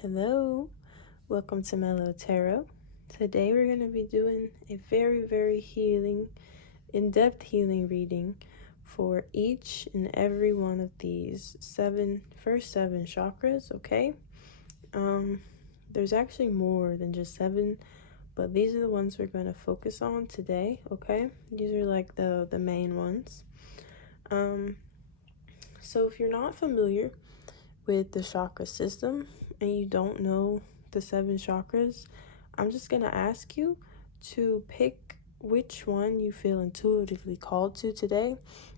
Hello, welcome to Mellow Tarot. Today we're going to be doing a very healing, in-depth healing reading for each and every one of these first seven chakras, okay? There's actually more than just 7, but these are the ones we're going to focus on today, okay? These are like the main ones. So if you're not familiar with the chakra system and you don't know the 7 chakras, I'm just going to ask you to pick which one you feel intuitively called to today.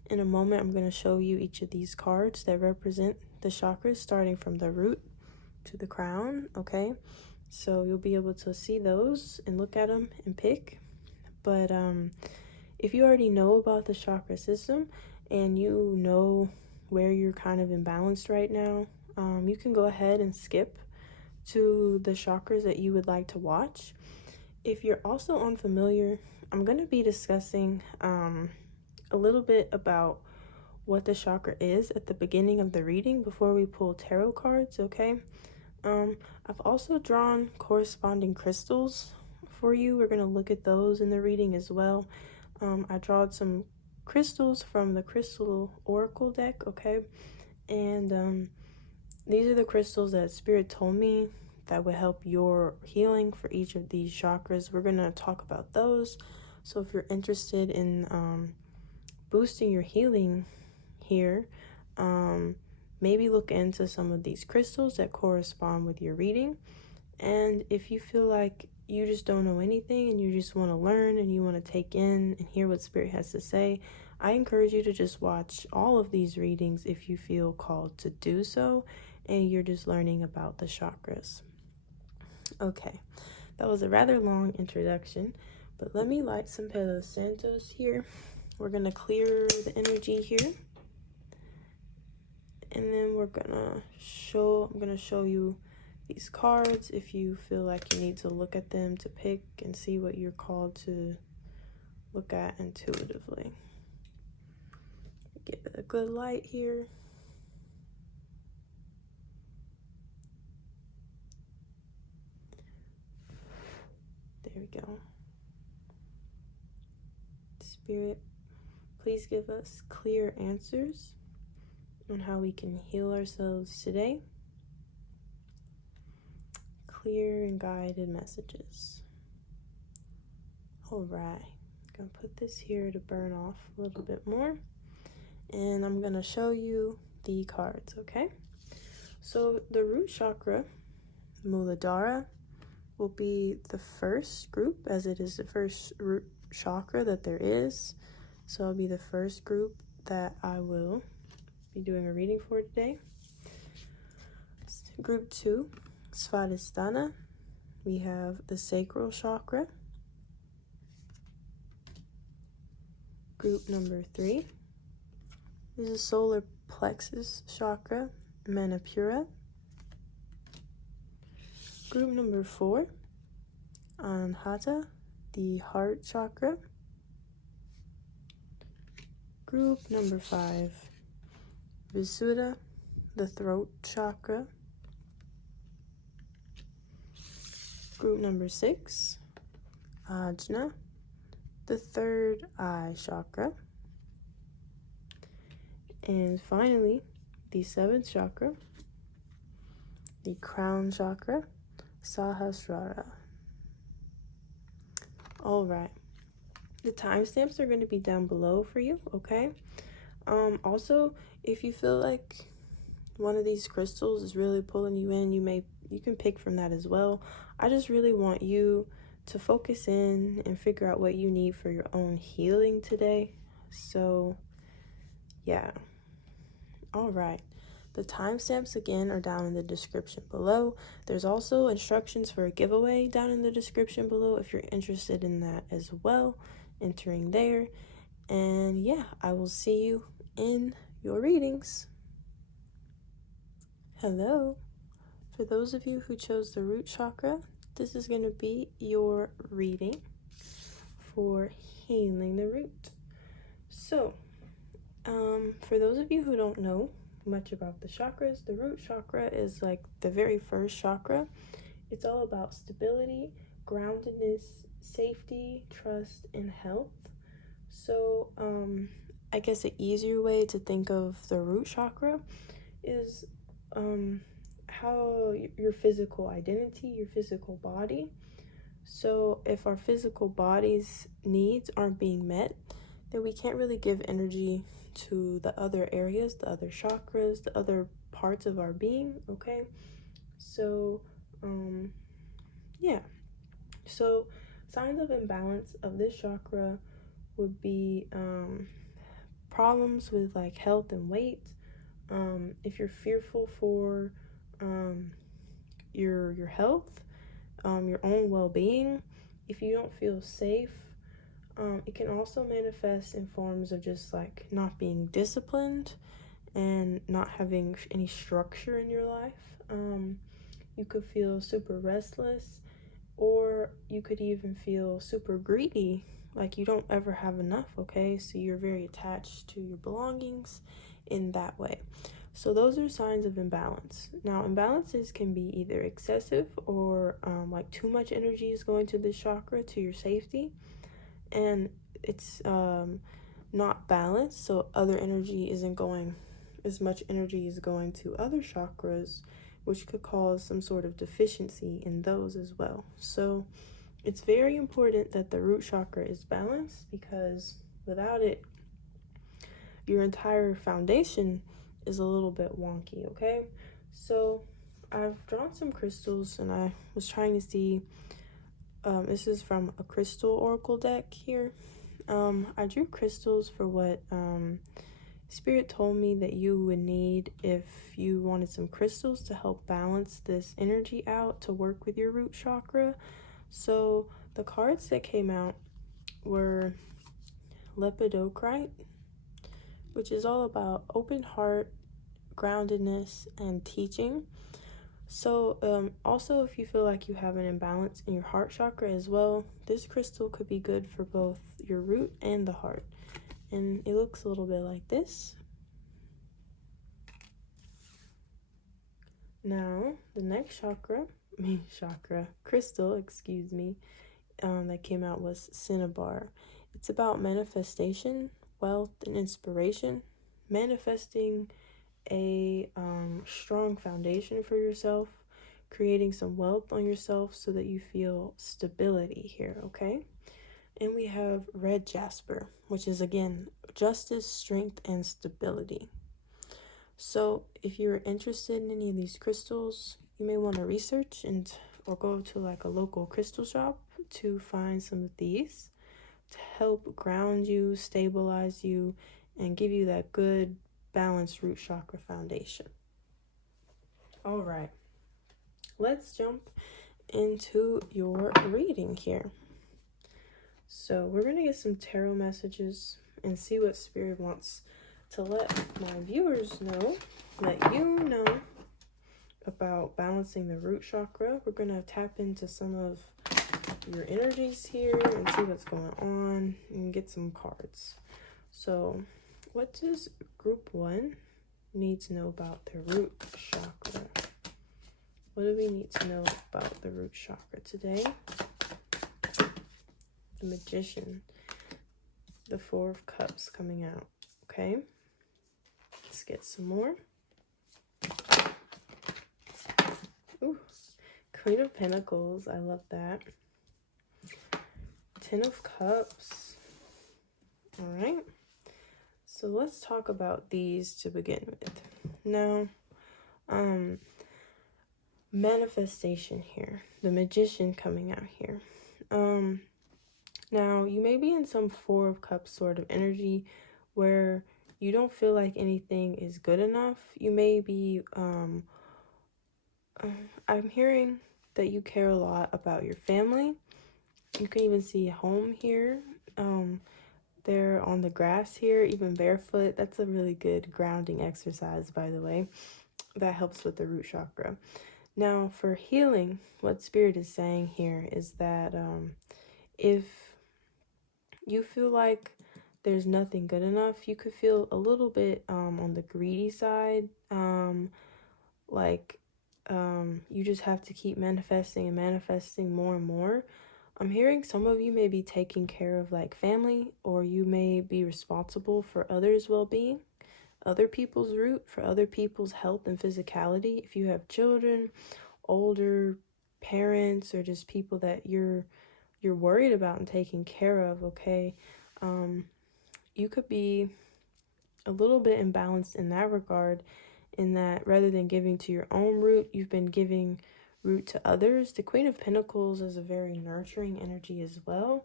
In a moment, I'm going to show you each of these cards that represent the chakras, starting from the root to the crown, okay? So you'll be able to see those and look at them and pick. But if you already know about the chakra system and you know where you're kind of imbalanced right now, you can go ahead and skip to the chakras that you would like to watch. If you're also unfamiliar, I'm going to be discussing a little bit about what the chakra is at the beginning of the reading before we pull tarot cards, okay? I've also drawn corresponding crystals for you. We're going to look at those in the reading as well. I drawed some crystals from the Crystal Oracle deck, okay? And these are the crystals that Spirit told me that would help your healing for each of these chakras. We're going to talk about those. So if you're interested in boosting your healing here, maybe look into some of these crystals that correspond with your reading. And if you feel like you just don't know anything and you just want to learn and you want to take in and hear what Spirit has to say, I encourage you to just watch all of these readings if you feel called to do so and you're just learning about the chakras. Okay, that was a rather long introduction, but let me light some Palo Santos here. We're going to clear the energy here. And then I'm going to show you these cards if you feel like you need to look at them to pick and see what you're called to look at intuitively. Give it a good light here. There we go. Spirit, please give us clear answers on how we can heal ourselves today. Clear and guided messages. All right, I'm gonna put this here to burn off a little bit more, and I'm gonna show you the cards, okay? So the root chakra, Muladhara, will be the first group, as it is the first root chakra that there is. So it'll be the first group that I will be doing a reading for today. Group 2, Svadhishthana, we have the sacral chakra. Group number 3 is the solar plexus chakra, Manipura. Group number 4, Anahata, the heart chakra. Group number 5, Vishuddha, the throat chakra. Group number 6, Ajna, the third eye chakra. And finally, the 7th chakra, the crown chakra, Sahasrara. All right. The timestamps are going to be down below for you, okay? Also, if you feel like one of these crystals is really pulling you in, you can pick from that as well. I just really want you to focus in and figure out what you need for your own healing today. So, yeah. All right. The timestamps again are down in the description below. There's also instructions for a giveaway down in the description below if you're interested in that as well, entering there. And yeah, I will see you in your readings. Hello. For those of you who chose the root chakra, this is going to be your reading for healing the root. So, for those of you who don't know much about the chakras, the root chakra is like the very first chakra. It's all about stability, groundedness, safety, trust, and health. So, I guess an easier way to think of the root chakra is how your physical identity, your physical body. So, if our physical body's needs aren't being met, then we can't really give energy to the other areas, the other chakras, the other parts of our being, okay? So, yeah. So, signs of imbalance of this chakra would be problems with like health and weight. If you're fearful for your health, your own well-being, if you don't feel safe, it can also manifest in forms of just like not being disciplined and not having any structure in your life. You could feel super restless, or you could even feel super greedy, like you don't ever have enough, okay? So you're very attached to your belongings in that way. So those are signs of imbalance. Now, imbalances can be either excessive or like too much energy is going to this chakra, to your safety, and it's not balanced, so other energy isn't going, as much energy is going to other chakras, which could cause some sort of deficiency in those as well. So it's very important that the root chakra is balanced, because without it, your entire foundation is a little bit wonky, okay? So I've drawn some crystals, and I was trying to see, this is from a crystal oracle deck here. I drew crystals for what Spirit told me that you would need if you wanted some crystals to help balance this energy out to work with your root chakra. So the cards that came out were Lepidocrite, which is all about open heart, groundedness, and teaching. So also, if you feel like you have an imbalance in your heart chakra as well, this crystal could be good for both your root and the heart. And it looks a little bit like this. Now, the next crystal, that came out was Cinnabar. It's about manifestation, wealth, and inspiration. Manifesting a strong foundation for yourself, creating some wealth on yourself so that you feel stability here, okay? And we have red Jasper, which is again justice, strength, and stability. So if you're interested in any of these crystals, you may want to research or go to like a local crystal shop to find some of these to help ground you, stabilize you, and give you that good balanced root chakra foundation. All right, let's jump into your reading here. So we're going to get some tarot messages and see what Spirit wants to let my viewers know, let you know about balancing the root chakra. We're going to tap into some of your energies here and see what's going on and get some cards. So what does group 1 need to know about the root chakra? What do we need to know about the root chakra today? The Magician, the 4 of Cups coming out, okay? Let's get some more. Ooh, Queen of Pentacles, I love that. 10 of Cups. All right. So let's talk about these to begin with. Now, manifestation here. The Magician coming out here. Now, you may be in some 4 of Cups sort of energy where you don't feel like anything is good enough. You may be, I'm hearing that you care a lot about your family. You can even see home here. They're on the grass here, even barefoot. That's a really good grounding exercise, by the way. That helps with the root chakra. Now, for healing, what Spirit is saying here is that if you feel like there's nothing good enough. You could feel a little bit on the greedy side, like you just have to keep manifesting and manifesting more and more. I'm hearing some of you may be taking care of like family, or you may be responsible for others' well-being, other people's root, for other people's health and physicality. If you have children, older parents, or just people that you're worried about and taking care of, okay? You could be a little bit imbalanced in that regard, in that rather than giving to your own root, you've been giving root to others. The Queen of Pentacles is a very nurturing energy as well.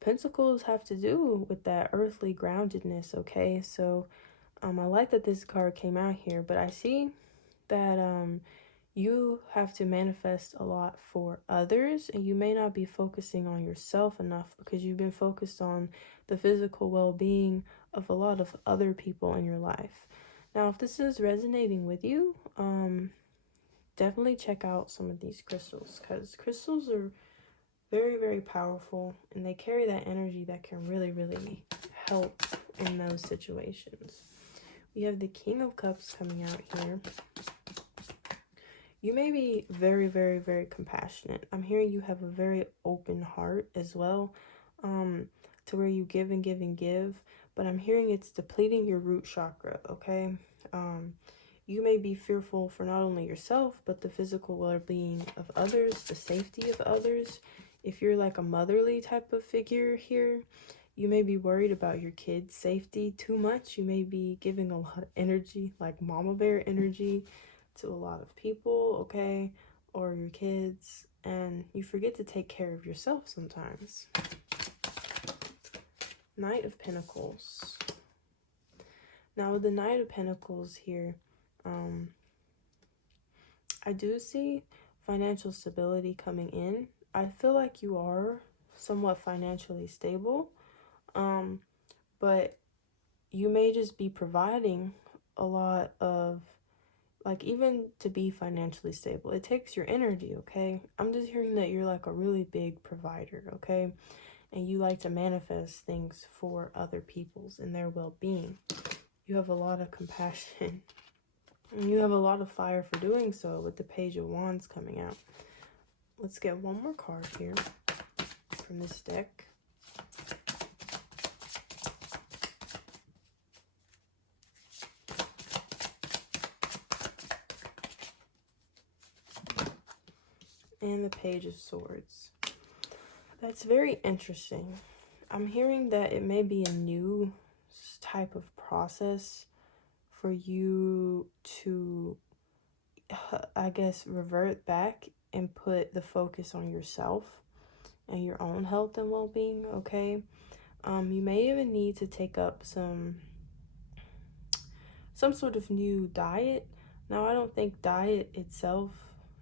Pentacles have to do with that earthly groundedness, okay? So I like that this card came out here, but I see that you have to manifest a lot for others, and you may not be focusing on yourself enough because you've been focused on the physical well-being of a lot of other people in your life. Now, if this is resonating with you, definitely check out some of these crystals, because crystals are very, very powerful, and they carry that energy that can really, really help in those situations. We have the King of Cups coming out here. You may be very, very, very compassionate. I'm hearing you have a very open heart as well, to where you give and give and give, but I'm hearing it's depleting your root chakra, okay? You may be fearful for not only yourself, but the physical well-being of others, the safety of others. If you're like a motherly type of figure here, you may be worried about your kids' safety too much. You may be giving a lot of energy, like mama bear energy, to a lot of people, okay, or your kids, and you forget to take care of yourself sometimes. Knight of Pentacles. Now with the Knight of Pentacles here, I do see financial stability coming in. I feel like you are somewhat financially stable, but you may just be providing a lot of, like, even to be financially stable, it takes your energy, okay? I'm just hearing that you're like a really big provider, okay? And you like to manifest things for other people's and their well-being. You have a lot of compassion. And you have a lot of fire for doing so with the Page of Wands coming out. Let's get one more card here from this deck. And the Page of Swords. That's very interesting. I'm hearing that it may be a new type of process for you to, I guess, revert back and put the focus on yourself and your own health and well-being, okay? You may even need to take up some sort of new diet. Now, I don't think diet itself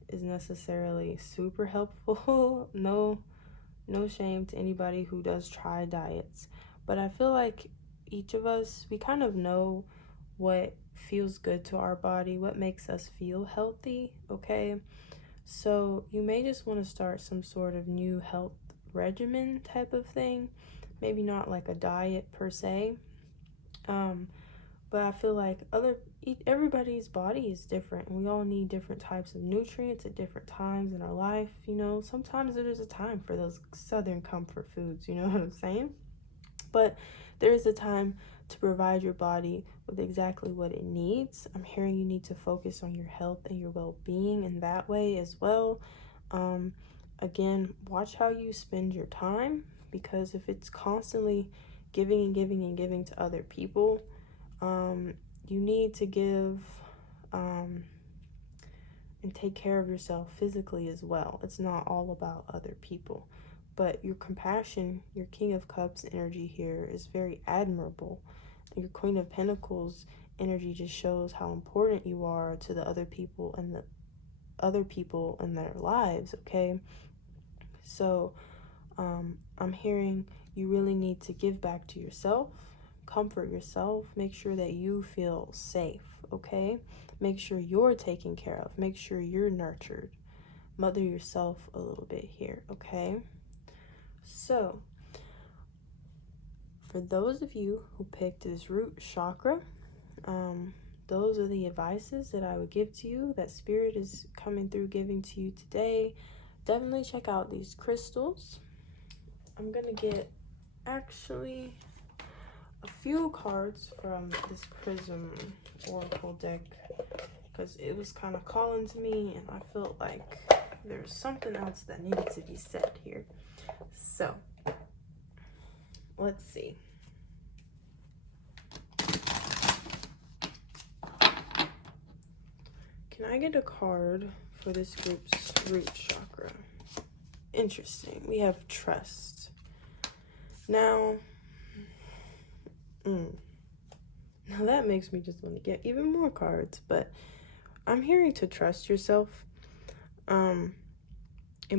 is necessarily super helpful. No shame to anybody who does try diets, but I feel like each of us, we kind of know what feels good to our body, what makes us feel healthy, okay? So you may just want to start some sort of new health regimen type of thing. Maybe not like a diet per se, but I feel like everybody's body is different, and we all need different types of nutrients at different times in our life. You know, sometimes there's a time for those southern comfort foods, you know what I'm saying? But there is a time to provide your body with exactly what it needs. I'm hearing you need to focus on your health and your well-being in that way as well. Again, watch how you spend your time, because if it's constantly giving and giving and giving to other people, you need to give and take care of yourself physically as well. It's not all about other people, but your compassion, your King of Cups energy here is very admirable. Your Queen of Pentacles energy just shows how important you are to the other people and the other people in their lives, okay? So I'm hearing you really need to give back to yourself, comfort yourself, make sure that you feel safe, okay? Make sure you're taken care of, make sure you're nurtured. Mother yourself a little bit here, okay? So for those of you who picked this root chakra, those are the advices that I would give to you, that Spirit is coming through giving to you today. Definitely check out these crystals. I'm gonna get actually a few cards from this Prism Oracle deck because it was kind of calling to me and I felt like there was something else that needed to be said here. So let's see. Can I get a card for this group's root chakra? Interesting. We have trust. Now that makes me just want to get even more cards, but I'm hearing to trust yourself, and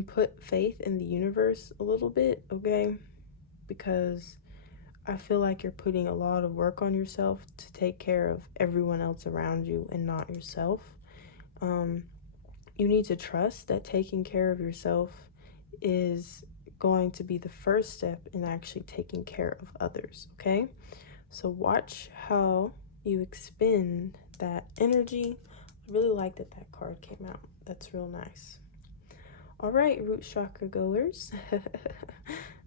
put faith in the universe a little bit, okay? Because I feel like you're putting a lot of work on yourself to take care of everyone else around you and not yourself. You need to trust that taking care of yourself is going to be the first step in actually taking care of others, okay? So watch how you expend that energy. I really like that that card came out. That's real nice. All right, root chakra goers.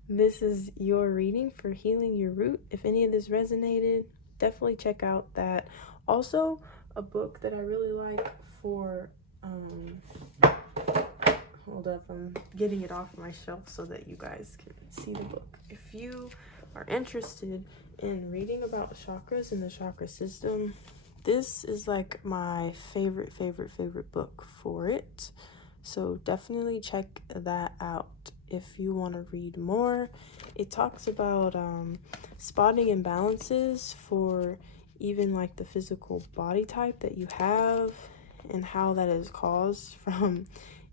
This is your reading for healing your root. If any of this resonated, definitely check out that. Also, a book that I really like for, hold up, I'm getting it off my shelf so that you guys can see the book. If you are interested in reading about chakras and the chakra system, this is like my favorite book for it. So definitely check that out if you want to read more. It talks about spotting imbalances for even like the physical body type that you have and how that is caused from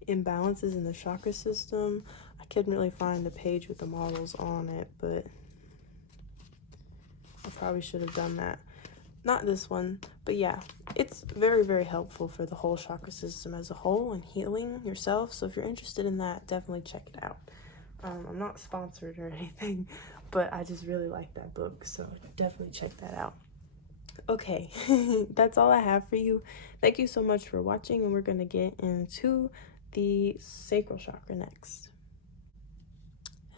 imbalances in the chakra system. I couldn't really find the page with the models on it, but I probably should have done that. Not this one, but yeah, it's very helpful for the whole chakra system as a whole and healing yourself. So if you're interested in that, definitely check it out. I'm not sponsored or anything, but I just really like that book, so definitely check that out. Okay, that's all I have for you. Thank you so much for watching, and we're going to get into the sacral chakra next.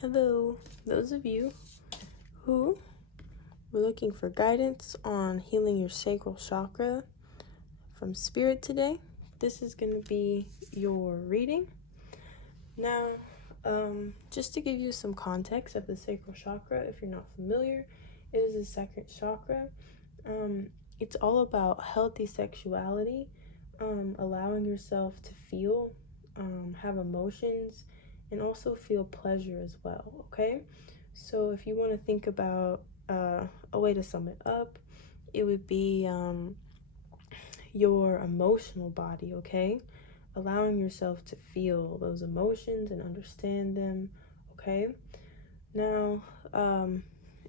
Hello, those of you who were looking for guidance on healing your sacral chakra from Spirit today, this is going to be your reading. Now, just to give you some context of the sacral chakra, if you're not familiar, it is the second chakra. It's all about healthy sexuality, allowing yourself to feel, have emotions, and also feel pleasure as well, okay? So if you want to think about a way to sum it up, it would be your emotional body, okay? Allowing yourself to feel those emotions and understand them, okay? Now,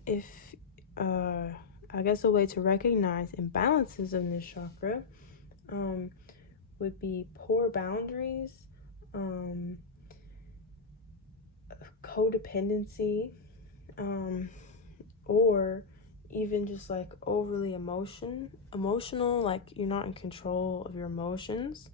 if I guess a way to recognize imbalances in this chakra would be poor boundaries, codependency, or even just like overly emotional, like you're not in control of your emotions.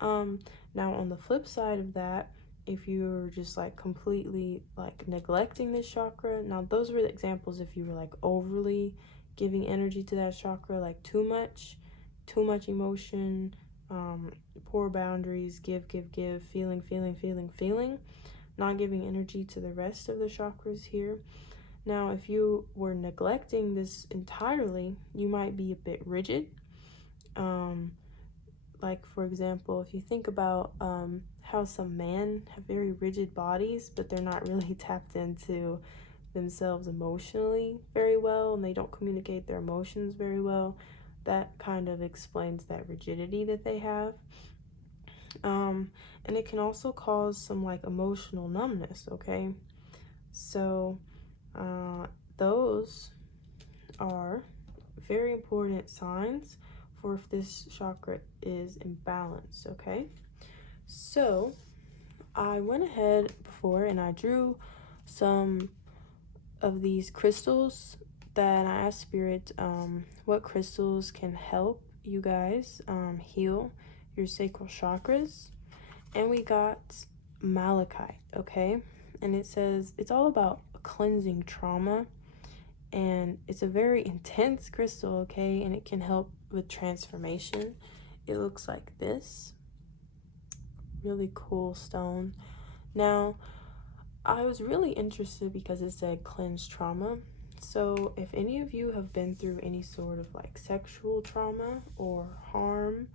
Now on the flip side of that, if you're just like completely like neglecting this chakra, now those were the examples if you were like overly giving energy to that chakra, like too much emotion, poor boundaries, give, feeling, not giving energy to the rest of the chakras here. Now, if you were neglecting this entirely, you might be a bit rigid. Like, for example, if you think about how some men have very rigid bodies, but they're not really tapped into themselves emotionally very well, and they don't communicate their emotions very well, that kind of explains that rigidity that they have. And it can also cause some like emotional numbness, okay? So those are very important signs for if this chakra is imbalanced, okay? So I went ahead before and I drew some of these crystals that I asked Spirit what crystals can help you guys heal your sacral chakras. And we got Malachite, okay? And it says it's all about cleansing trauma. And it's a very intense crystal, okay? And it can help with transformation. It looks like this. Really cool stone. Now, I was really interested because it said cleanse trauma. So if any of you have been through any sort of like sexual trauma or harm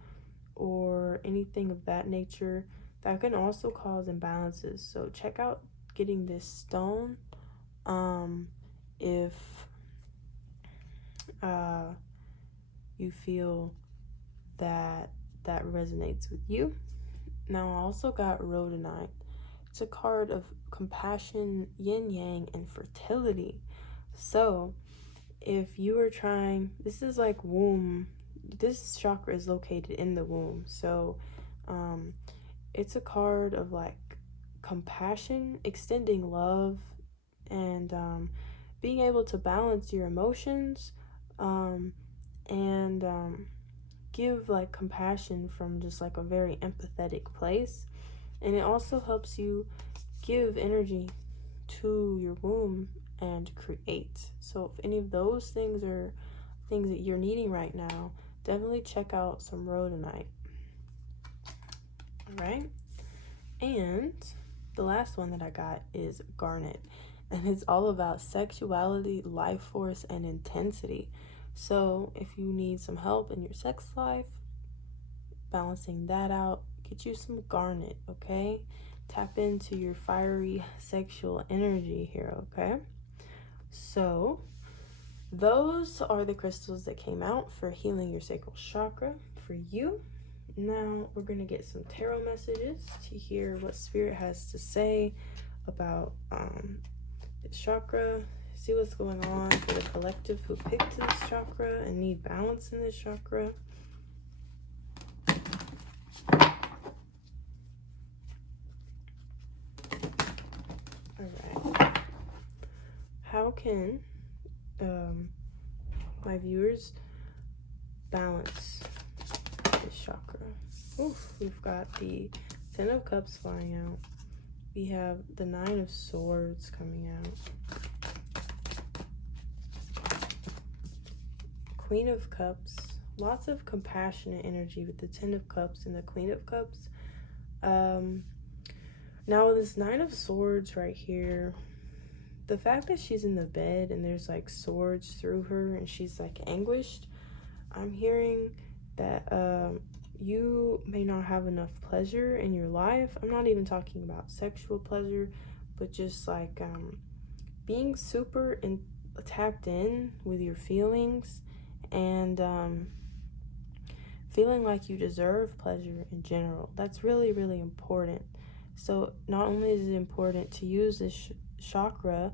or anything of that nature, that can also cause imbalances. So check out getting this stone if you feel that resonates with you. Now I also got Rhodonite. It's a card of compassion, yin yang, and fertility. So if you are trying, this is like womb, this chakra is located in the womb. So it's a card of like compassion, extending love, and being able to balance your emotions, and give like compassion from just like a very empathetic place. And it also helps you give energy to your womb and create. So if any of those things are things that you're needing right now, definitely check out some Rhodonite. All right. And the last one that I got is Garnet. And it's all about sexuality, life force, and intensity. So if you need some help in your sex life, balancing that out, get you some Garnet, okay? Tap into your fiery sexual energy here, okay? So those are the crystals that came out for healing your sacral chakra for you. Now we're going to get some tarot messages to hear what Spirit has to say about the chakra. See what's going on for the collective who picked this chakra and need balance in this chakra. Alright. How can my viewers balance this chakra? Oof, we've got the 10 of Cups flying out. We have the 9 of Swords coming out. Queen of Cups. Lots of compassionate energy with the 10 of Cups and the Queen of Cups. Now this 9 of Swords right here, the fact that she's in the bed and there's like swords through her and she's like anguished, I'm hearing that you may not have enough pleasure in your life. I'm not even talking about sexual pleasure, but just like being super tapped in with your feelings and feeling like you deserve pleasure in general. That's really, really important. So not only is it important to use this chakra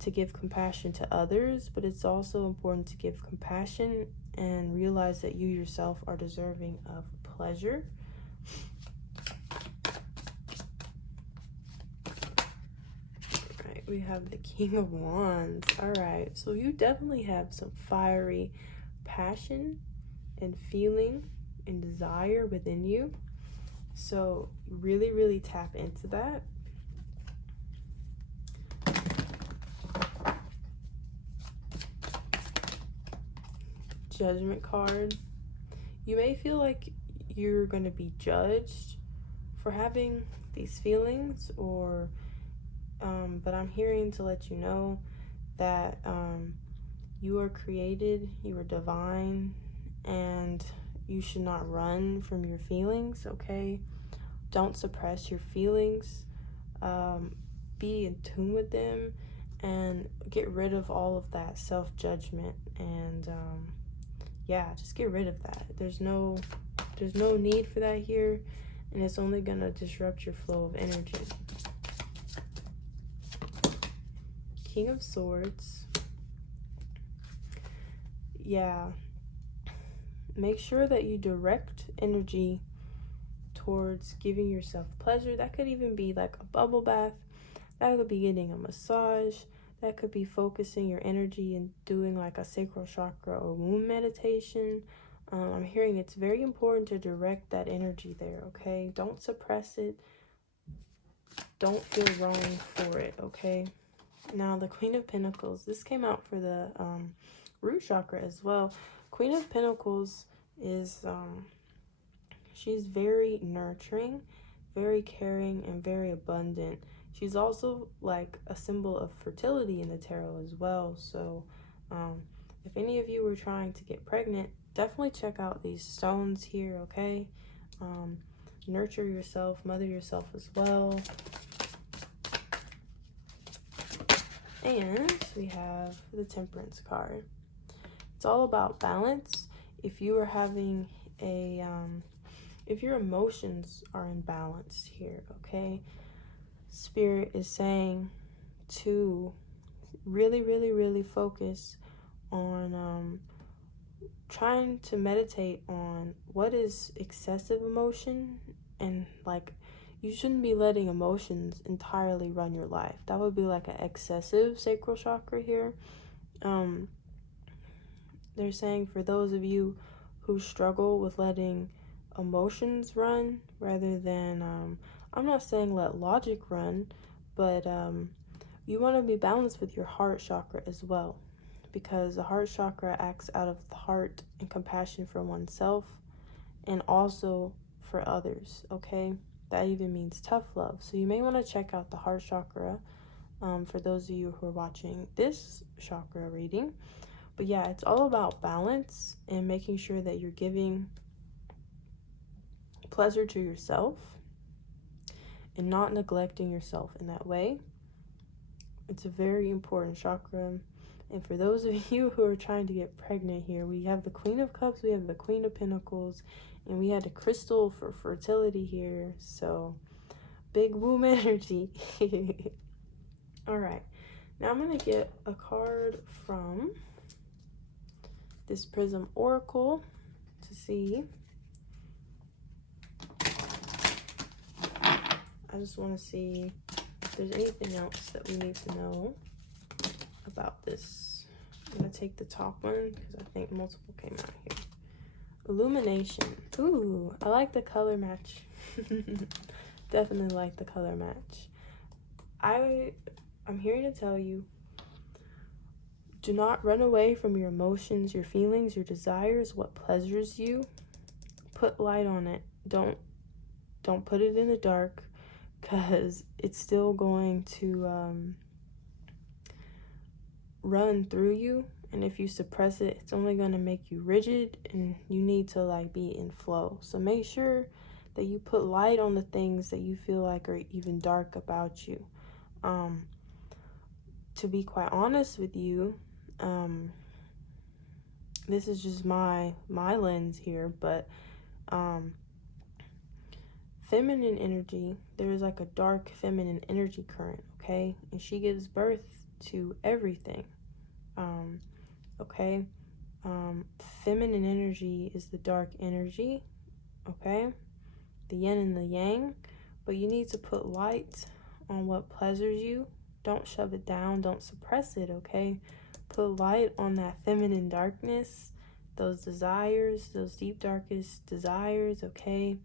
to give compassion to others, but it's also important to give compassion and realize that you yourself are deserving of pleasure. Alright, we have the King of Wands. Alright, so you definitely have some fiery passion and feeling and desire within you. So really, really tap into that. Judgment card. You may feel like you're going to be judged for having these feelings, or but I'm hearing to let you know that you are created, you are divine, and you should not run from your feelings, okay? Don't suppress your feelings. Be in tune with them and get rid of all of that self-judgment, and yeah, just get rid of that. There's no need for that here, and it's only gonna disrupt your flow of energy. King of Swords. Yeah, make sure that you direct energy towards giving yourself pleasure. That could even be like a bubble bath. That could be getting a massage. That could be focusing your energy and doing like a sacral chakra or womb meditation. I'm hearing it's very important to direct that energy there, okay? Don't suppress it. Don't feel wrong for it, okay? Now, the Queen of Pentacles. This came out for the root chakra as well. Queen of Pentacles is, she's very nurturing, very caring, and very abundant. She's also like a symbol of fertility in the tarot as well. So if any of you were trying to get pregnant, definitely check out these stones here, okay? Nurture yourself, mother yourself as well. And we have the Temperance card. It's all about balance. If you are having a, if your emotions are in balance here, okay? Spirit is saying to really focus on trying to meditate on what is excessive emotion, and like you shouldn't be letting emotions entirely run your life. That would be like an excessive sacral chakra here. They're saying for those of you who struggle with letting emotions run rather than, I'm not saying let logic run, but you want to be balanced with your heart chakra as well, because the heart chakra acts out of the heart and compassion for oneself and also for others, okay? That even means tough love. So you may want to check out the heart chakra for those of you who are watching this chakra reading. But yeah, it's all about balance and making sure that you're giving pleasure to yourself and not neglecting yourself in that way. It's a very important chakra. And for those of you who are trying to get pregnant here, we have the Queen of Cups, we have the Queen of Pentacles, and we had a crystal for fertility here. So big womb energy. All right, now I'm going to get a card from this Prism Oracle to see. I just want to see if there's anything else that we need to know about this. I'm going to take the top one because I think multiple came out here. Illumination. Ooh, I like the color match. Definitely like the color match. I'm here to tell you, do not run away from your emotions, your feelings, your desires, what pleasures you. Put light on it. Don't put it in the dark, because it's still going to run through you. And if you suppress it, it's only going to make you rigid, and you need to like be in flow. So make sure that you put light on the things that you feel like are even dark about you. To be quite honest with you, this is just my lens here, but feminine energy, there's like a dark feminine energy current, okay? And she gives birth to everything. Okay? Feminine energy is the dark energy, okay? The yin and the yang, but you need to put light on what pleasures you. Don't shove it down, don't suppress it, okay? Put light on that feminine darkness, those desires, those deep darkest desires, okay?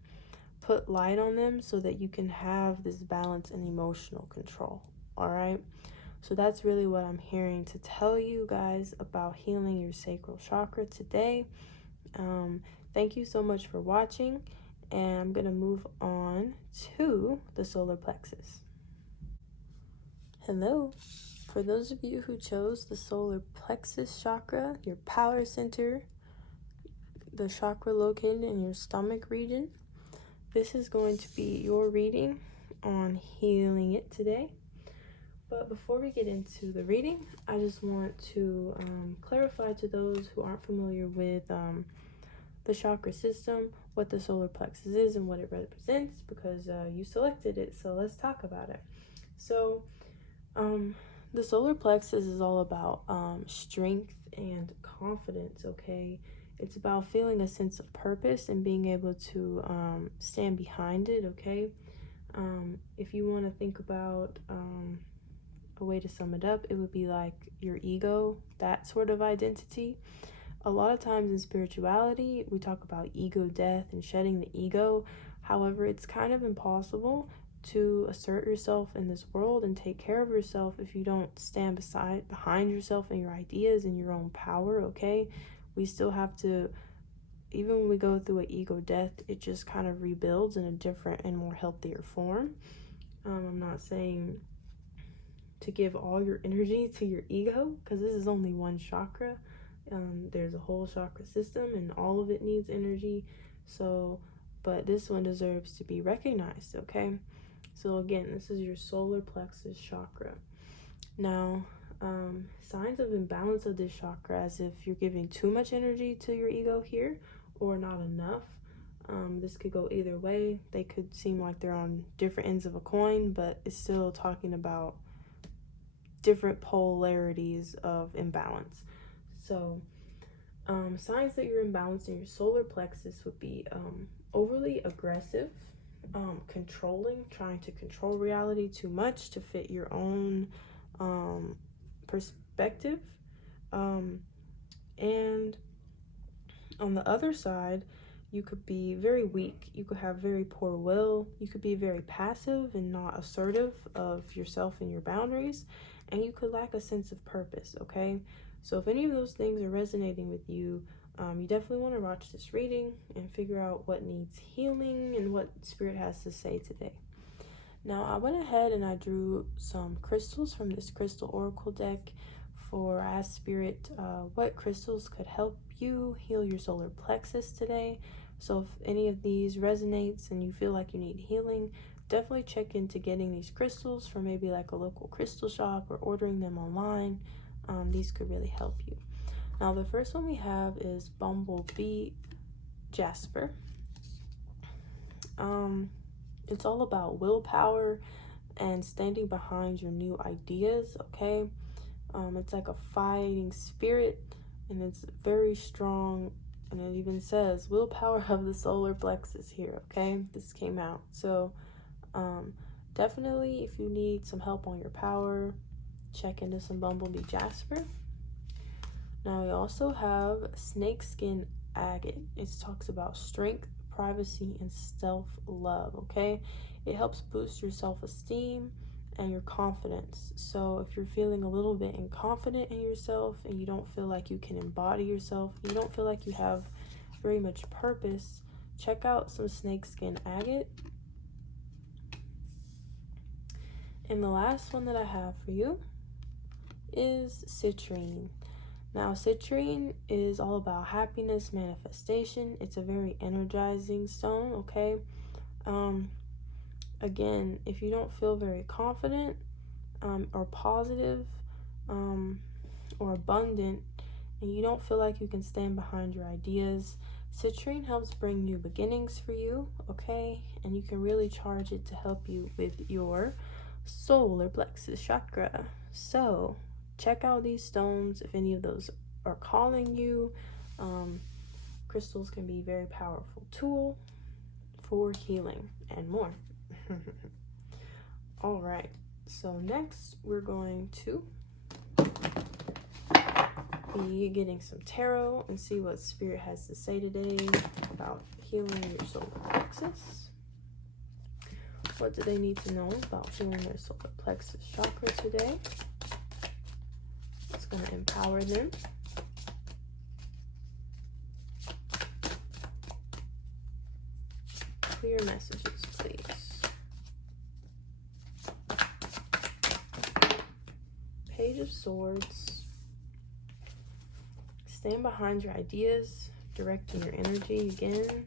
Put light on them so that you can have this balance and emotional control, all right? So that's really what I'm hearing to tell you guys about healing your sacral chakra today. Thank you so much for watching, and I'm going to move on to the solar plexus. Hello. For those of you who chose the solar plexus chakra, your power center, the chakra located in your stomach region, this is going to be your reading on healing it today. But before we get into the reading, I just want to clarify to those who aren't familiar with the chakra system, what the solar plexus is and what it represents, because you selected it, so let's talk about it. So the solar plexus is all about strength and confidence, okay? It's about feeling a sense of purpose and being able to stand behind it, okay? If you want to think about a way to sum it up, it would be like your ego, that sort of identity. A lot of times in spirituality, we talk about ego death and shedding the ego. However, it's kind of impossible to assert yourself in this world and take care of yourself if you don't stand behind yourself and your ideas and your own power, okay? We still have to, even when we go through an ego death, it just kind of rebuilds in a different and more healthier form. I'm not saying to give all your energy to your ego, because this is only one chakra. There's a whole chakra system and all of it needs energy. So, but this one deserves to be recognized, okay? So again, this is your solar plexus chakra. Now, signs of imbalance of this chakra, as if you're giving too much energy to your ego here or not enough. This could go either way. They could seem like they're on different ends of a coin, but it's still talking about different polarities of imbalance. So, signs that you're imbalanced in your solar plexus would be overly aggressive, controlling, trying to control reality too much to fit your own perspective. And on the other side, you could be very weak. You could have very poor will. You could be very passive and not assertive of yourself and your boundaries. And you could lack a sense of purpose, okay? So if any of those things are resonating with you, you definitely want to watch this reading and figure out what needs healing and what Spirit has to say today. Now, I went ahead and I drew some crystals from this Crystal Oracle deck for Ask Spirit what crystals could help you heal your solar plexus today. So if any of these resonates and you feel like you need healing, definitely check into getting these crystals from maybe like a local crystal shop or ordering them online. These could really help you. Now, the first one we have is Bumblebee Jasper. It's all about willpower and standing behind your new ideas, okay? It's like a fighting spirit, and it's very strong, and it even says willpower of the solar plexus here, okay? This came out. So definitely, if you need some help on your power, check into some Bumblebee Jasper. Now we also have Snakeskin Agate. It talks about strength, privacy, and self-love, okay? It helps boost your self-esteem and your confidence. So if you're feeling a little bit inconfident in yourself and you don't feel like you can embody yourself, you don't feel like you have very much purpose, check out some Snakeskin Agate. And the last one that I have for you is Citrine. Now, Citrine is all about happiness, manifestation. It's a very energizing stone, okay? Again, if you don't feel very confident or positive or abundant, and you don't feel like you can stand behind your ideas, Citrine helps bring new beginnings for you, okay? And you can really charge it to help you with your solar plexus chakra. So check out these stones if any of those are calling you. Crystals can be a very powerful tool for healing and more. All right, so next we're going to be getting some tarot and see what Spirit has to say today about healing your solar plexus. What do they need to know about healing their solar plexus chakra today? It's going to empower them. Clear messages, please. Page of Swords. Stand behind your ideas, directing your energy again.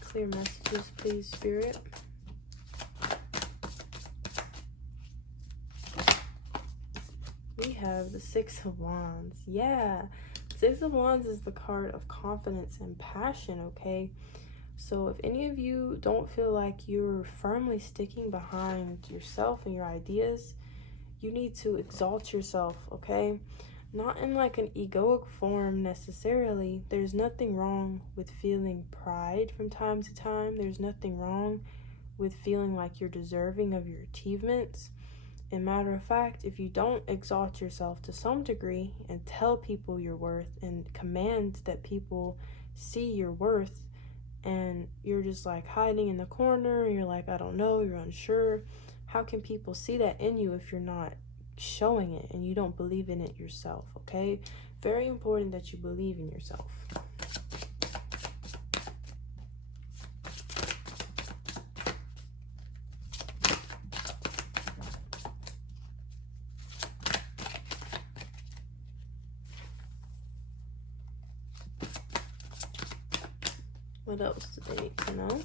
Clear messages, please, Spirit. We have the Six of Wands. Yeah, Six of Wands is the card of confidence and passion, okay? So if any of you don't feel like you're firmly sticking behind yourself and your ideas, you need to exalt yourself, okay? Not in like an egoic form necessarily. There's nothing wrong with feeling pride from time to time. There's nothing wrong with feeling like you're deserving of your achievements. in matter of fact, if you don't exalt yourself to some degree and tell people your worth and command that people see your worth, and you're just like hiding in the corner, and you're like, I don't know, you're unsure, how can people see that in you if you're not showing it and you don't believe in it yourself? Okay, very important that you believe in yourself. What else do they need to know?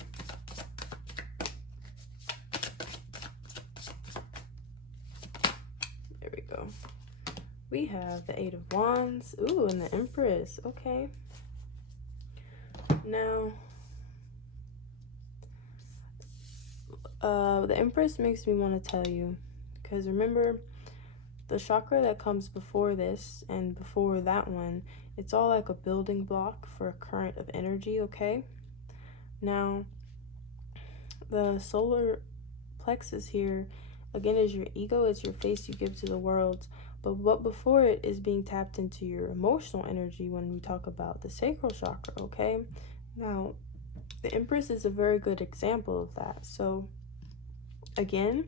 There we go. We have the Eight of Wands. Ooh, and the Empress. Okay. Now, the Empress makes me want to tell you, because remember, the chakra that comes before this and before that one, it's all like a building block for a current of energy, okay? Now, the solar plexus here, again, is your ego. It's your face you give to the world. But what before it is being tapped into your emotional energy when we talk about the sacral chakra, okay? Now, the Empress is a very good example of that. So, again,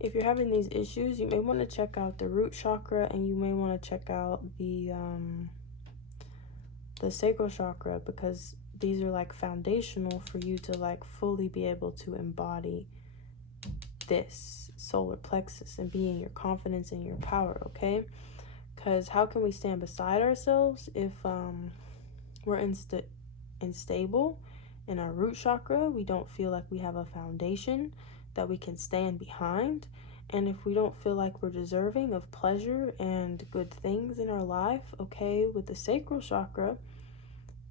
if you're having these issues, you may want to check out the root chakra, and you may want to check out the sacral chakra, because these are like foundational for you to like fully be able to embody this solar plexus and be in your confidence and your power, okay? Because how can we stand beside ourselves if we're unstable in our root chakra? We don't feel like we have a foundation that we can stand behind. And if we don't feel like we're deserving of pleasure and good things in our life, okay, with the sacral chakra,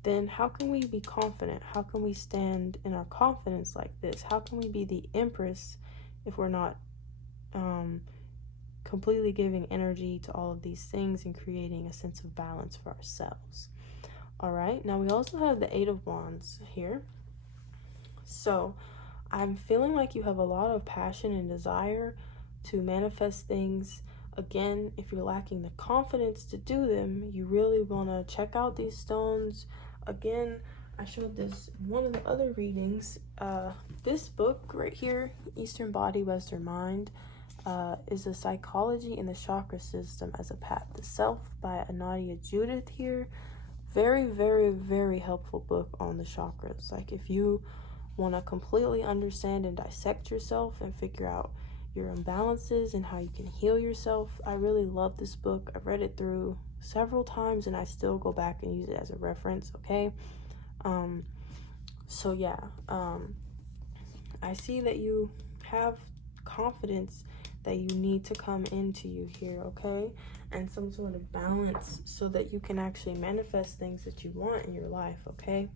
then how can we be confident? How can we stand in our confidence like this? How can we be the Empress if we're not completely giving energy to all of these things and creating a sense of balance for ourselves? All right, now we also have the Eight of Wands here. So I'm feeling like you have a lot of passion and desire to manifest things. Again, if you're lacking the confidence to do them, you really want to check out these stones. Again, I showed this in one of the other readings. This book right here, Eastern Body, Western Mind, is a psychology in the chakra system as a path to self by Anodea Judith here. Very, very, very helpful book on the chakras. Like if you want to completely understand and dissect yourself and figure out your imbalances and how you can heal yourself, I really love this book. I've read it through several times and I still go back and use it as a reference, okay? So yeah, I see that you have confidence that you need to come into you here, okay? And some sort of balance so that you can actually manifest things that you want in your life, okay?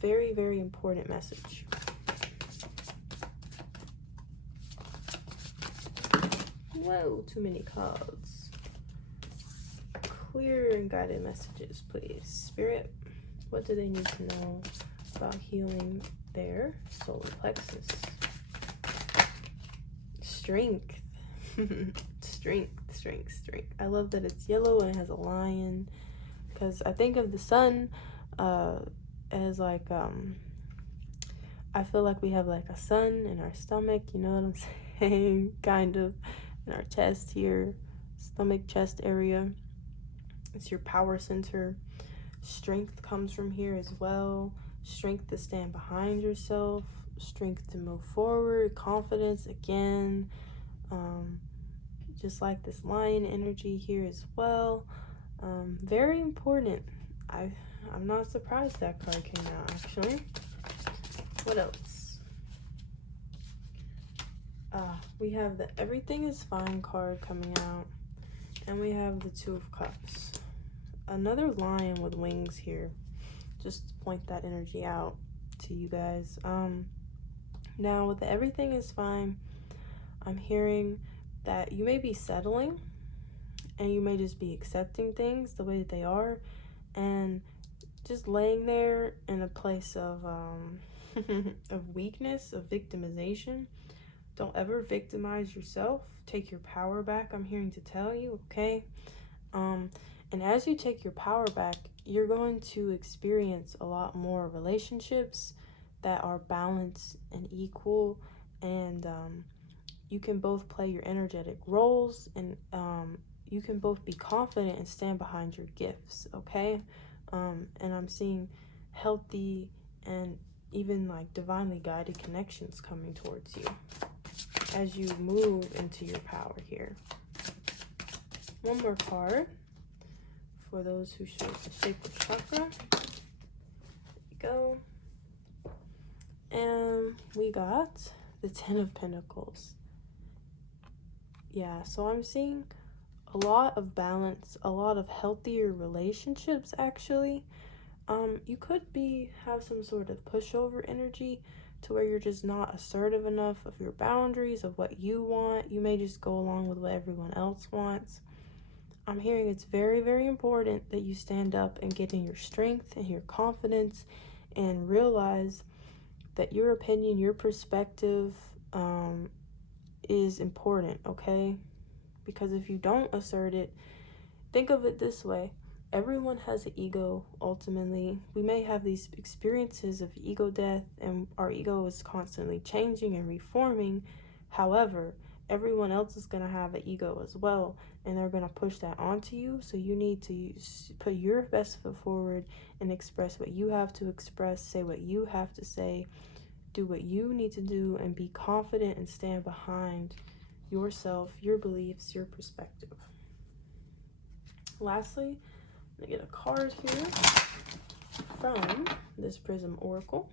Very, very important message. Whoa, too many cards. Clear and guided messages, please. Spirit, what do they need to know about healing their solar plexus? Strength. strength. I love that it's yellow and it has a lion, because I think of the sun as like I feel like we have like a sun in our stomach, you know what I'm saying? Kind of in our chest here, stomach, chest area. It's your power center. Strength comes from here as well. Strength to stand behind yourself, strength to move forward, confidence again, just like this lion energy here as well. Very important. I'm not surprised that card came out, actually. What else? We have the Everything is Fine card coming out, and we have the Two of Cups. Another lion with wings here, just to point that energy out to you guys. Now with the Everything is Fine, I'm hearing that you may be settling and you may just be accepting things the way that they are and just laying there in a place of of weakness, of victimization, Don't ever victimize yourself. Take your power back, I'm hearing to tell you, okay? And as you take your power back, you're going to experience a lot more relationships that are balanced and equal, and you can both play your energetic roles, and you can both be confident and stand behind your gifts, okay? And I'm seeing healthy and even like divinely guided connections coming towards you as you move into your power here. One more card for those who chose the Sacral Chakra. There we go. And we got the Ten of Pentacles. Yeah, so I'm seeing a lot of balance, a lot of healthier relationships, actually. You could have some sort of pushover energy to where you're just not assertive enough of your boundaries, of what you want. You may just go along with what everyone else wants. I'm hearing it's very, very important that you stand up and get in your strength and your confidence and realize that your opinion, your perspective is important, okay? Because if you don't assert it, think of it this way. Everyone has an ego, ultimately. We may have these experiences of ego death, and our ego is constantly changing and reforming. However, everyone else is going to have an ego as well, and they're going to push that onto you. So you need to put your best foot forward and express what you have to express, say what you have to say, do what you need to do, and be confident and stand behind yourself, your beliefs, your perspective. Lastly, I'm going to get a card here from this Prism Oracle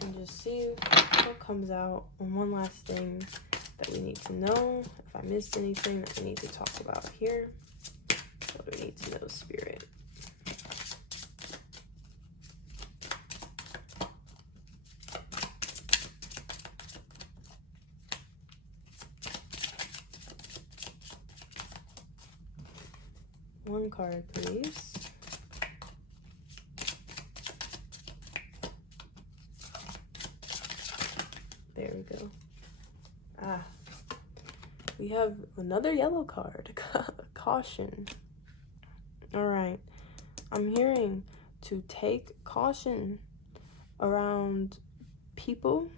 and just see what comes out. And one last thing that we need to know, if I missed anything that we need to talk about here. What do we need to know, Spirit? One card, please. There we go. We have another yellow card. Caution. All right. I'm hearing to take caution around people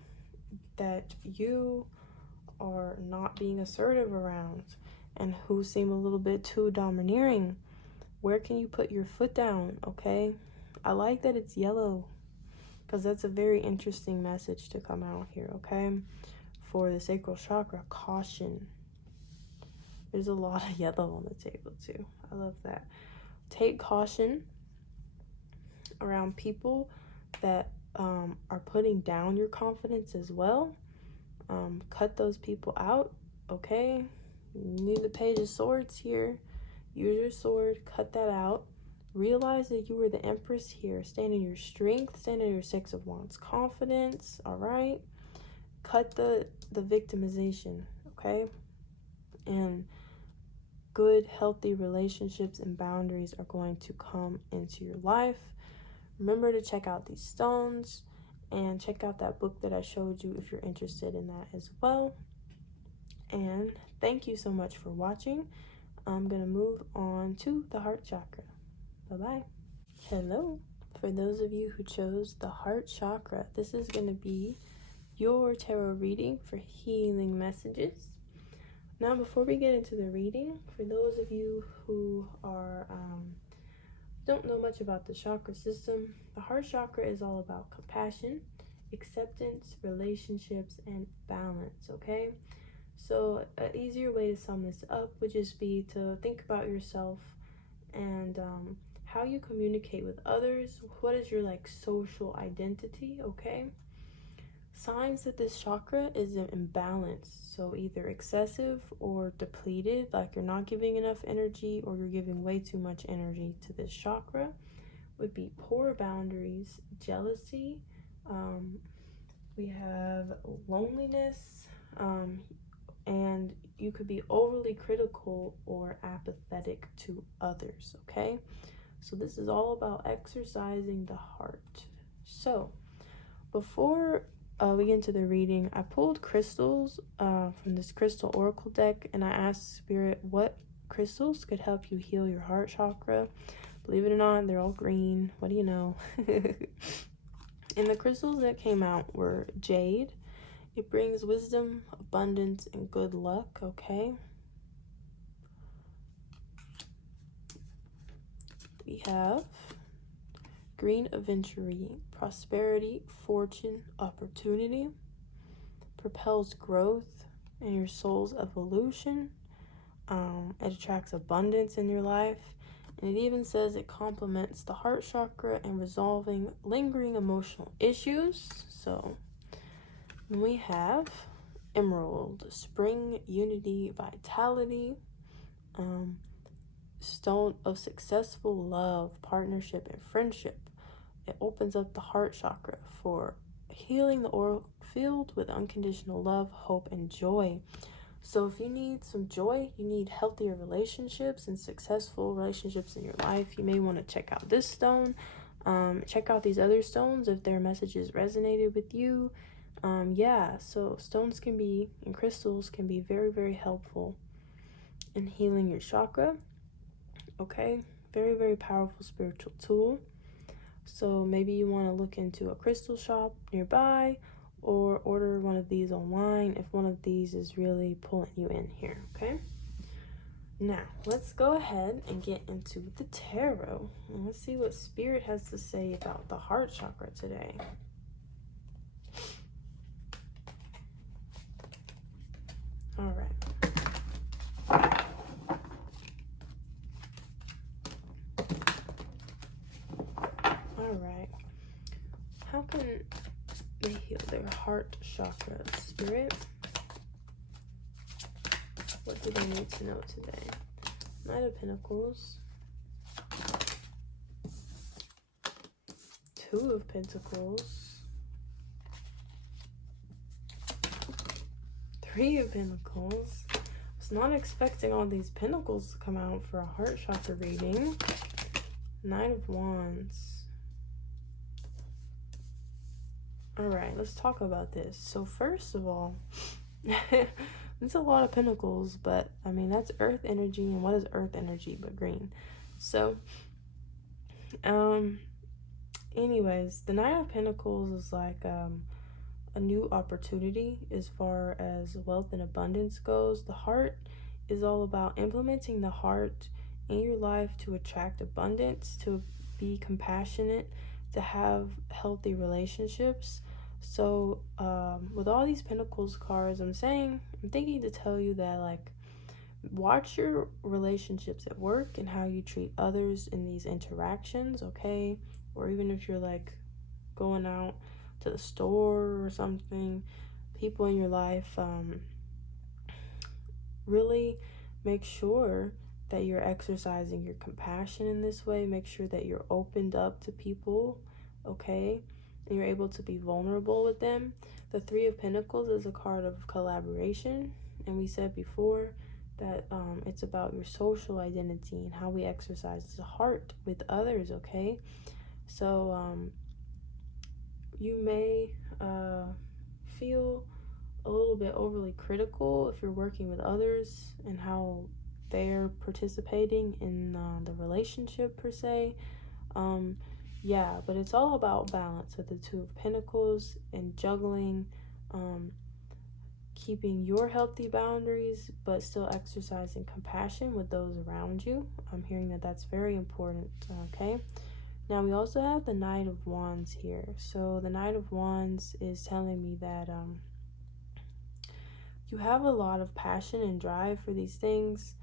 that you are not being assertive around and who seem a little bit too domineering. Where can you put your foot down, okay? I like that it's yellow because that's a very interesting message to come out here, okay? For the sacral chakra, caution. There's a lot of yellow on the table too. I love that. Take caution around people that are putting down your confidence as well. Cut those people out, okay? You need the Page of Swords here. Use your sword, cut that out. Realize that you were the Empress here. Stand in your strength, stand in your Six of Wands confidence, all right? Cut the victimization, okay? And good, healthy relationships and boundaries are going to come into your life. Remember to check out these stones and check out that book that I showed you if you're interested in that as well. And thank you so much for watching. I'm going to move on to the heart chakra. Bye-bye. Hello. For those of you who chose the heart chakra, this is going to be your tarot reading for healing messages. Now, before we get into the reading, for those of you who are don't know much about the chakra system, the heart chakra is all about compassion, acceptance, relationships, and balance, okay? So an easier way to sum this up would just be to think about yourself and how you communicate with others. What is your social identity, okay? Signs that this chakra is imbalanced, so either excessive or depleted, like you're not giving enough energy or you're giving way too much energy to this chakra, would be poor boundaries, jealousy, we have loneliness, and you could be overly critical or apathetic to others, okay? So this is all about exercising the heart. So before we get into the reading, I pulled crystals from this Crystal Oracle deck, and I asked Spirit what crystals could help you heal your heart chakra. Believe it or not, they're all green. What do you know? And the crystals that came out were Jade. It brings wisdom, abundance, and good luck, okay? We have green Aventurine, prosperity, fortune, opportunity, propels growth and your soul's evolution. It attracts abundance in your life, and it even says it complements the heart chakra and resolving lingering emotional issues. So then we have Emerald, spring, unity, vitality, stone of successful love, partnership, and friendship. It opens up the heart chakra for healing the aura field with unconditional love, hope, and joy. So if you need some joy, you need healthier relationships and successful relationships in your life, you may want to check out this stone. Check out these other stones if their messages resonated with you. Yeah, so stones can be, and crystals can be very, very helpful in healing your chakra. Okay, very, very powerful spiritual tool. So maybe you want to look into a crystal shop nearby, or order one of these online if one of these is really pulling you in here, okay? Now, let's go ahead and get into the tarot. And let's see what Spirit has to say about the heart chakra today. All right. All right. How can they heal their heart chakra, Spirit? What do they need to know today? Knight of Pentacles. Two of Pentacles. Three of Pentacles. I was not expecting all these pentacles to come out for a heart chakra reading. Knight of Wands. Alright, let's talk about this. So first of all, it's a lot of pentacles, but I mean, that's earth energy, and what is earth energy but green? So, anyways, the Knight of Pentacles is like a new opportunity as far as wealth and abundance goes. The heart is all about implementing the heart in your life to attract abundance, to be compassionate, to have healthy relationships. So with all these Pentacles cards, I'm thinking to tell you that, like, watch your relationships at work and how you treat others in these interactions, okay? Or even if you're like going out to the store or something, people in your life, really make sure that you're exercising your compassion in this way. Make sure that you're opened up to people, okay? And you're able to be vulnerable with them. The Three of Pentacles is a card of collaboration, and we said before that it's about your social identity and how we exercise the heart with others, okay? So you may feel a little bit overly critical if you're working with others and how they're participating in the relationship per se. Yeah, but it's all about balance with the Two of Pentacles and juggling, keeping your healthy boundaries but still exercising compassion with those around you. I'm hearing that that's very important, okay? Now we also have the Knight of Wands here. So the Knight of Wands is telling me that you have a lot of passion and drive for these things,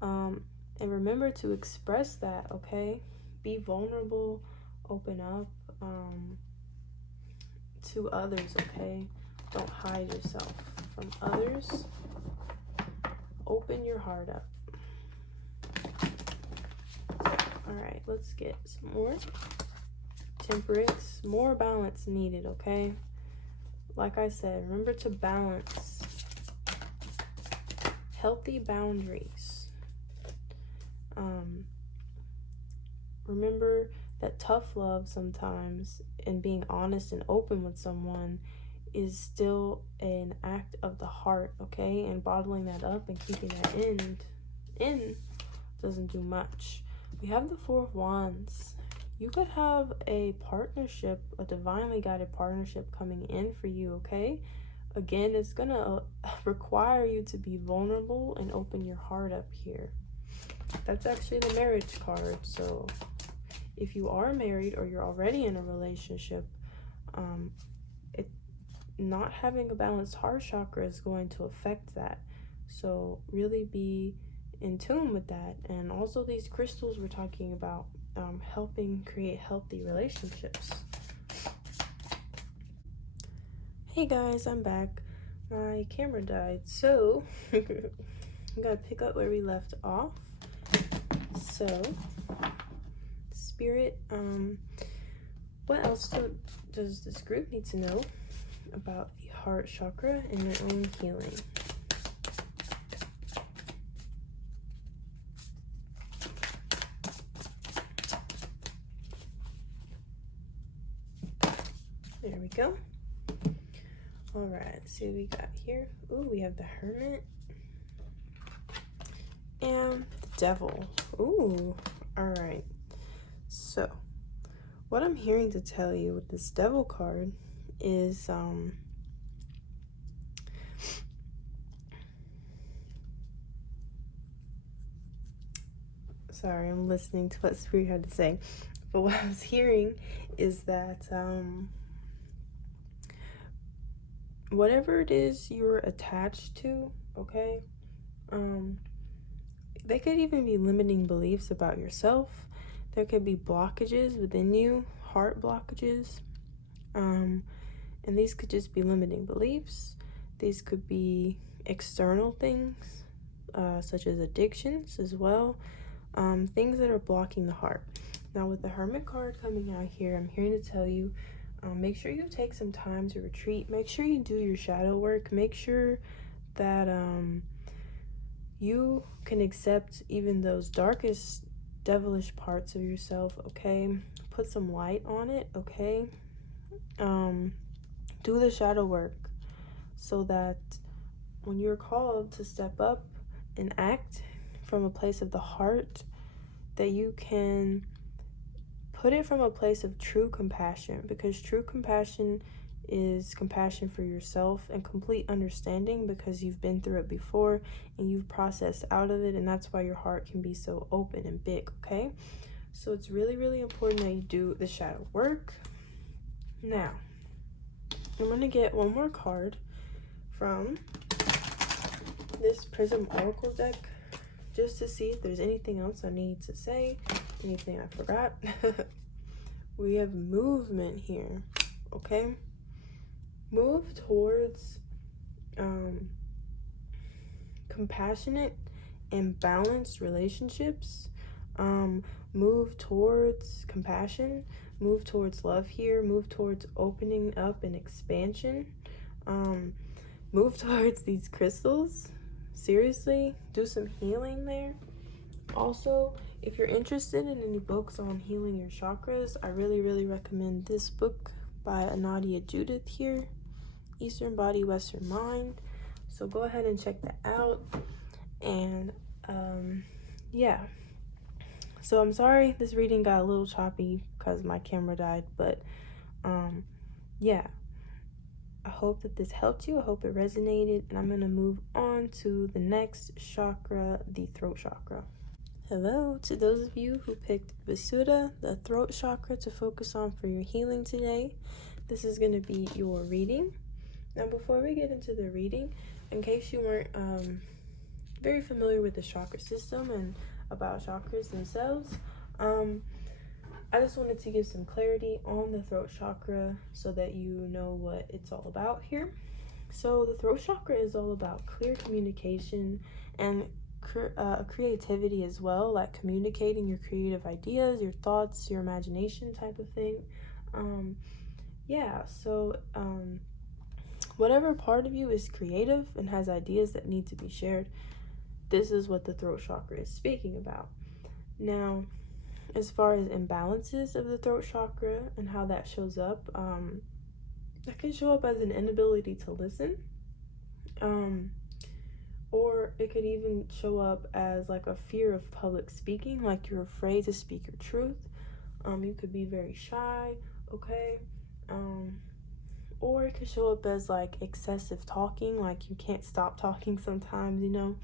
and remember to express that, okay? Be vulnerable, open up to others, okay? Don't hide yourself from others. Open your heart up. All right, let's get some more. Temperance, more balance needed, okay? Like I said, remember to balance. Healthy boundaries. Remember that tough love sometimes, and being honest and open with someone, is still an act of the heart, okay? And bottling that up and keeping that in doesn't do much. We have the Four of Wands. You could have a partnership, a divinely guided partnership coming in for you, okay? Again, it's gonna require you to be vulnerable and open your heart up here. That's actually the marriage card. So if you are married or you're already in a relationship, not having a balanced heart chakra is going to affect that. So really be in tune with that. And also these crystals we're talking about, helping create healthy relationships. Hey guys, I'm back. My camera died, so I'm gonna pick up where we left off. So Spirit, what else does this group need to know about the heart chakra and your own healing? There we go. All right, let's see what we got here. Ooh, we have the Hermit and the Devil. Ooh, all right. So what I'm hearing to tell you with this Devil card is sorry, I'm listening to what Spirit had to say, but what I was hearing is that whatever it is you're attached to, okay, they could even be limiting beliefs about yourself. There could be blockages within you, heart blockages, and these could just be limiting beliefs. These could be external things, such as addictions as well, things that are blocking the heart. Now with the Hermit card coming out here, I'm here to tell you, make sure you take some time to retreat. Make sure you do your shadow work. Make sure that you can accept even those darkest devilish parts of yourself, okay? Put some light on it, okay? Do the shadow work so that when you're called to step up and act from a place of the heart, that you can put it from a place of true compassion, because true compassion is compassion for yourself and complete understanding, because you've been through it before and you've processed out of it, and that's why your heart can be so open and big, okay? So it's really, really important that you do the shadow work. Now, I'm going to get one more card from this Prism Oracle deck, just to see if there's anything else I need to say, anything I forgot. We have movement here, okay? Move towards compassionate and balanced relationships. Move towards compassion, move towards love here, move towards opening up and expansion. Move towards these crystals. Seriously, do some healing there. Also, if you're interested in any books on healing your chakras, I really, really recommend this book by Anodea Judith here, Eastern Body, Western Mind. So go ahead and check that out. And yeah. So I'm sorry this reading got a little choppy because my camera died, but yeah. I hope that this helped you. I hope it resonated, and I'm going to move on to the next chakra, the throat chakra. Hello to those of you who picked Vishuddha, the throat chakra, to focus on for your healing today. This is going to be your reading. Now, before we get into the reading, in case you weren't very familiar with the chakra system and about chakras themselves, I just wanted to give some clarity on the throat chakra so that you know what it's all about here. So the throat chakra is all about clear communication and creativity as well, like communicating your creative ideas, your thoughts, your imagination type of thing. Whatever part of you is creative and has ideas that need to be shared, this is what the throat chakra is speaking about. Now, as far as imbalances of the throat chakra and how that shows up, That can show up as an inability to listen. Or it could even show up as like a fear of public speaking, like you're afraid to speak your truth. You could be very shy, okay? Or it could show up as like excessive talking, like you can't stop talking sometimes, you know?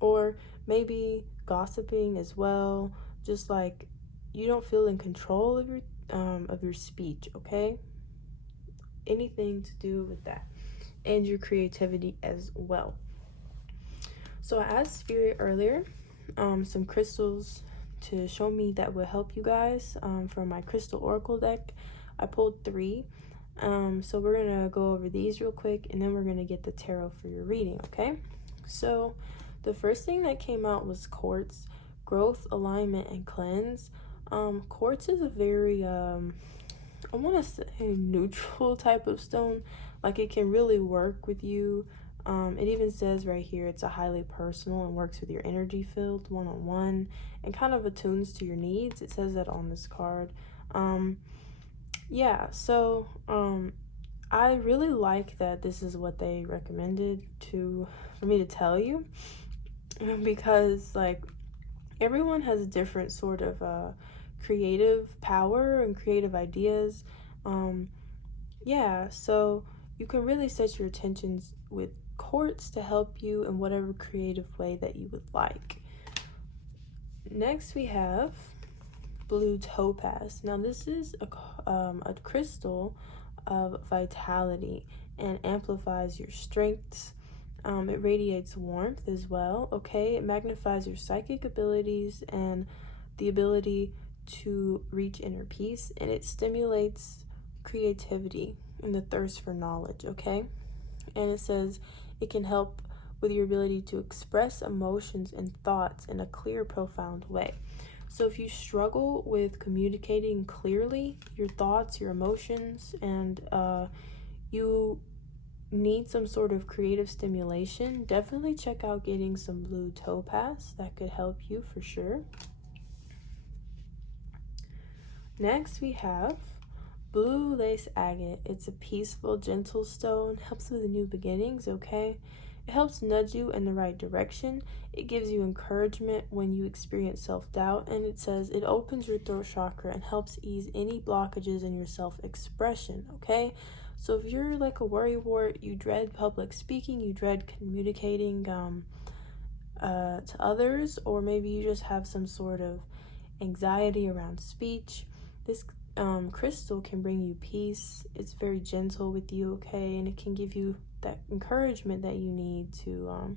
Or maybe gossiping as well, just like you don't feel in control of your speech, okay? Anything to do with that, and your creativity as well. So I asked Spirit earlier some crystals to show me that would help you guys from my Crystal Oracle deck. I pulled 3. So we're going to go over these real quick, and then we're going to get the tarot for your reading, okay? So the first thing that came out was Quartz, growth, alignment, and cleanse. Quartz is a very, I want to say neutral type of stone. Like it can really work with you. It even says right here it's a highly personal and works with your energy field one-on-one and kind of attunes to your needs. It says that on this card. Yeah, so I really like that this is what they recommended for me to tell you, because like everyone has a different sort of creative power and creative ideas. Yeah, so you can really set your intentions with quartz to help you in whatever creative way that you would like. Next we have blue topaz. Now this is a crystal of vitality and amplifies your strengths. It radiates warmth as well, okay? It magnifies your psychic abilities and the ability to reach inner peace, and it stimulates creativity and the thirst for knowledge, okay? And it says it can help with your ability to express emotions and thoughts in a clear, profound way. So if you struggle with communicating clearly your thoughts, your emotions, and you need some sort of creative stimulation, definitely check out getting some blue topaz. That could help you for sure. Next we have blue lace agate. It's a peaceful, gentle stone, helps with new beginnings, okay? It helps nudge you in the right direction. It gives you encouragement when you experience self-doubt, and it says it opens your throat chakra and helps ease any blockages in your self-expression, okay? So if you're like a worrywart, you dread public speaking, you dread communicating to others, or maybe you just have some sort of anxiety around speech, this crystal can bring you peace. It's very gentle with you, okay? And it can give you that encouragement that you need to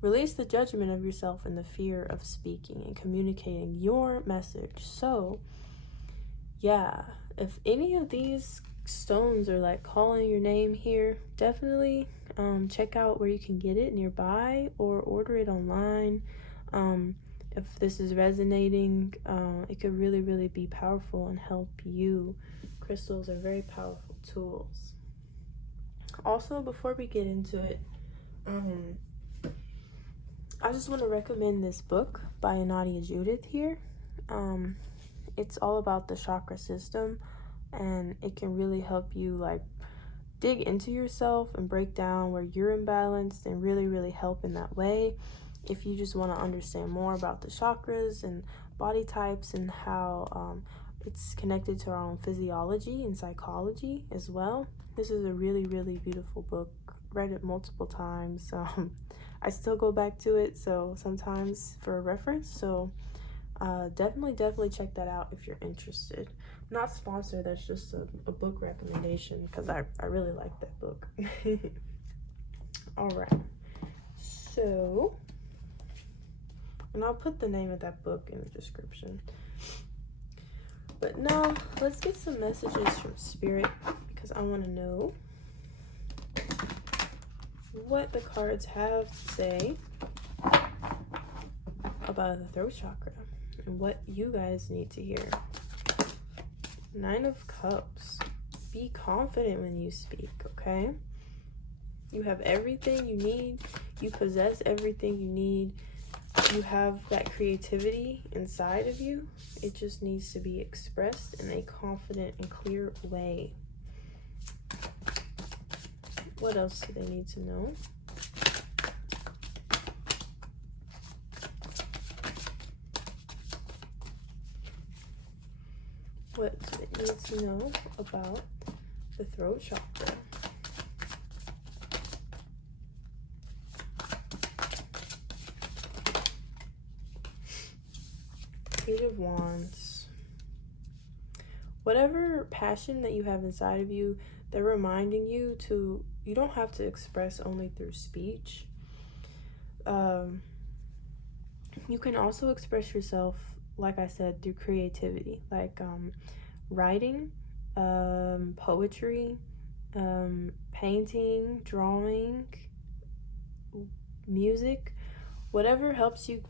release the judgment of yourself and the fear of speaking and communicating your message. So yeah, if any of these stones are like calling your name here, definitely check out where you can get it nearby or order it online. If this is resonating, it could really, really be powerful and help you. Crystals are very powerful tools. Also, before we get into it, I just want to recommend this book by Anodea Judith here. It's all about the chakra system, and it can really help you like dig into yourself and break down where you're imbalanced and really, really help in that way. If you just want to understand more about the chakras and body types and how it's connected to our own physiology and psychology as well, this is a really, really beautiful book. Read it multiple times. I still go back to it, so sometimes for a reference. So definitely check that out if you're interested. Not sponsored, that's just a book recommendation because I really like that book. All right, so, and I'll put the name of that book in the description. But now let's get some messages from Spirit, because I want to know what the cards have to say about the throat chakra and what you guys need to hear. 9 of Cups. Be confident when you speak, okay? You have everything you need. You possess everything you need. You have that creativity inside of you. It just needs to be expressed in a confident and clear way. What else do they need to know? What do they need to know about the throat chakra? Eight of Wands. Whatever passion that you have inside of you, they're reminding you to, you don't have to express only through speech. You can also express yourself, like I said, through creativity, like writing, poetry, painting, drawing, music, whatever helps you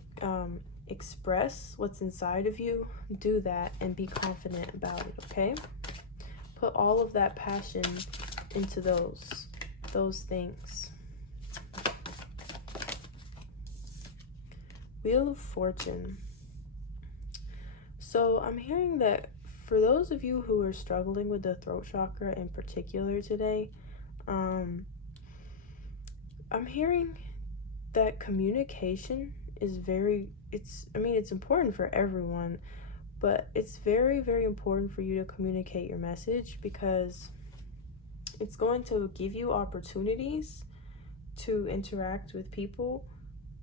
express what's inside of you. Do that and be confident about it, okay? Put all of that passion into those things. Wheel of Fortune. So I'm hearing that for those of you who are struggling with the throat chakra in particular today, I'm hearing that communication is it's important for everyone, but it's very, very important for you to communicate your message, because it's going to give you opportunities to interact with people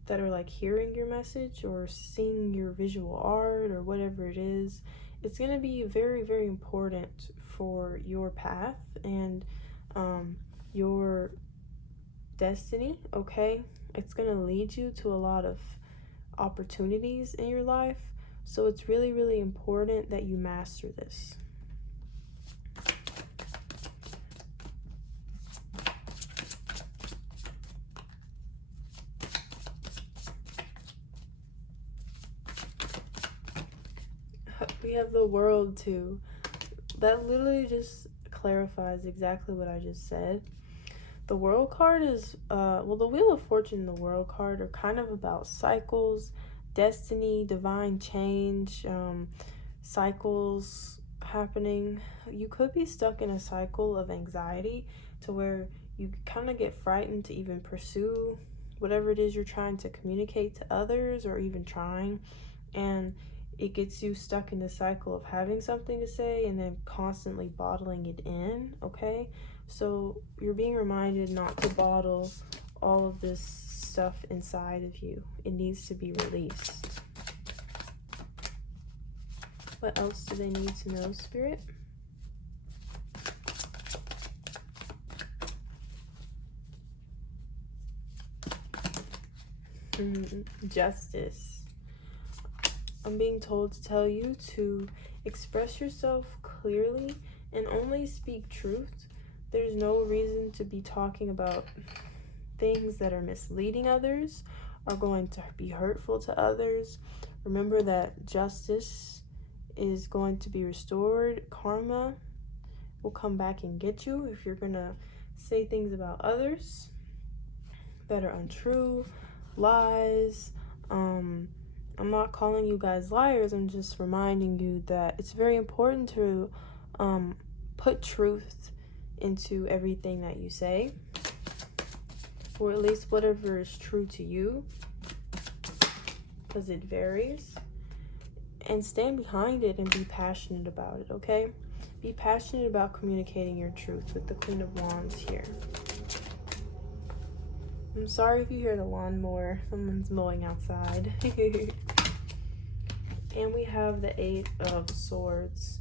that are like hearing your message or seeing your visual art or whatever it is. It's going to be very, very important for your path and your destiny, okay? It's going to lead you to a lot of opportunities in your life. So it's really, really important that you master this. We have the World too. That literally just clarifies exactly what I just said. The World card is, well, the Wheel of Fortune and the World card are kind of about cycles, destiny, divine change, cycles happening. You could be stuck in a cycle of anxiety to where you kind of get frightened to even pursue whatever it is you're trying to communicate to others, or even trying, and it gets you stuck in the cycle of having something to say and then constantly bottling it in, okay? So you're being reminded not to bottle all of this stuff inside of you. It needs to be released. What else do they need to know, Spirit? Justice. I'm being told to tell you to express yourself clearly and only speak truth. There's no reason to be talking about things that are misleading others, are going to be hurtful to others. Remember that justice is going to be restored. Karma will come back and get you if you're going to say things about others that are untrue, lies. I'm not calling you guys liars. I'm just reminding you that it's very important to put truth into everything that you say, or at least whatever is true to you, because it varies. And stand behind it and be passionate about it, okay? Be passionate about communicating your truth with the Queen of Wands here. I'm sorry if you hear the lawnmower. Someone's mowing outside. And we have the Eight of Swords.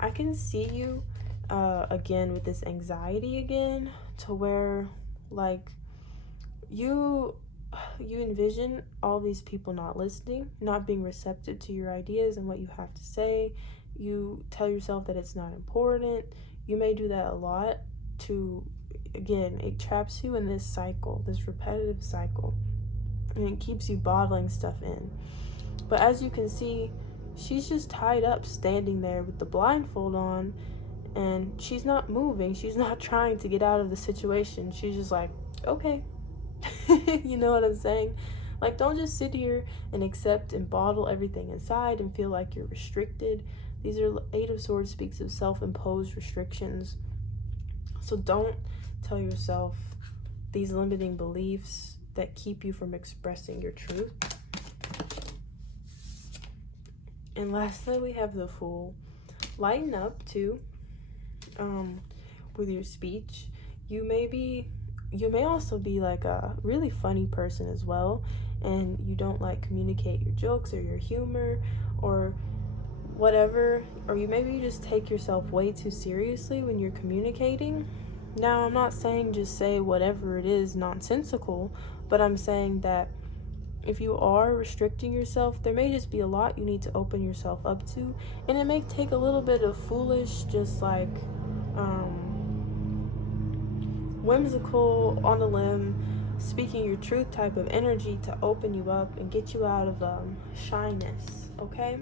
I can see you again with this anxiety again, to where like you envision all these people not listening, not being receptive to your ideas and what you have to say. You tell yourself that it's not important. You may do that a lot to, again, it traps you in this cycle, this repetitive cycle, and it keeps you bottling stuff in. But as you can see, she's just tied up, standing there with the blindfold on, and she's not moving. She's not trying to get out of the situation. She's just like, okay. You know what I'm saying? Like, don't just sit here and accept and bottle everything inside and feel like you're restricted. These are, Eight of Swords speaks of self-imposed restrictions. So don't tell yourself these limiting beliefs that keep you from expressing your truth. And lastly, we have the Fool. Lighten up too with your speech. You may also be like a really funny person as well, and you don't like communicate your jokes or your humor or whatever, or maybe you just take yourself way too seriously when you're communicating. Now, I'm not saying just say whatever it is nonsensical, but I'm saying that if you are restricting yourself, there may just be a lot you need to open yourself up to, and it may take a little bit of foolish, just like whimsical, on a limb, speaking your truth type of energy to open you up and get you out of shyness, okay?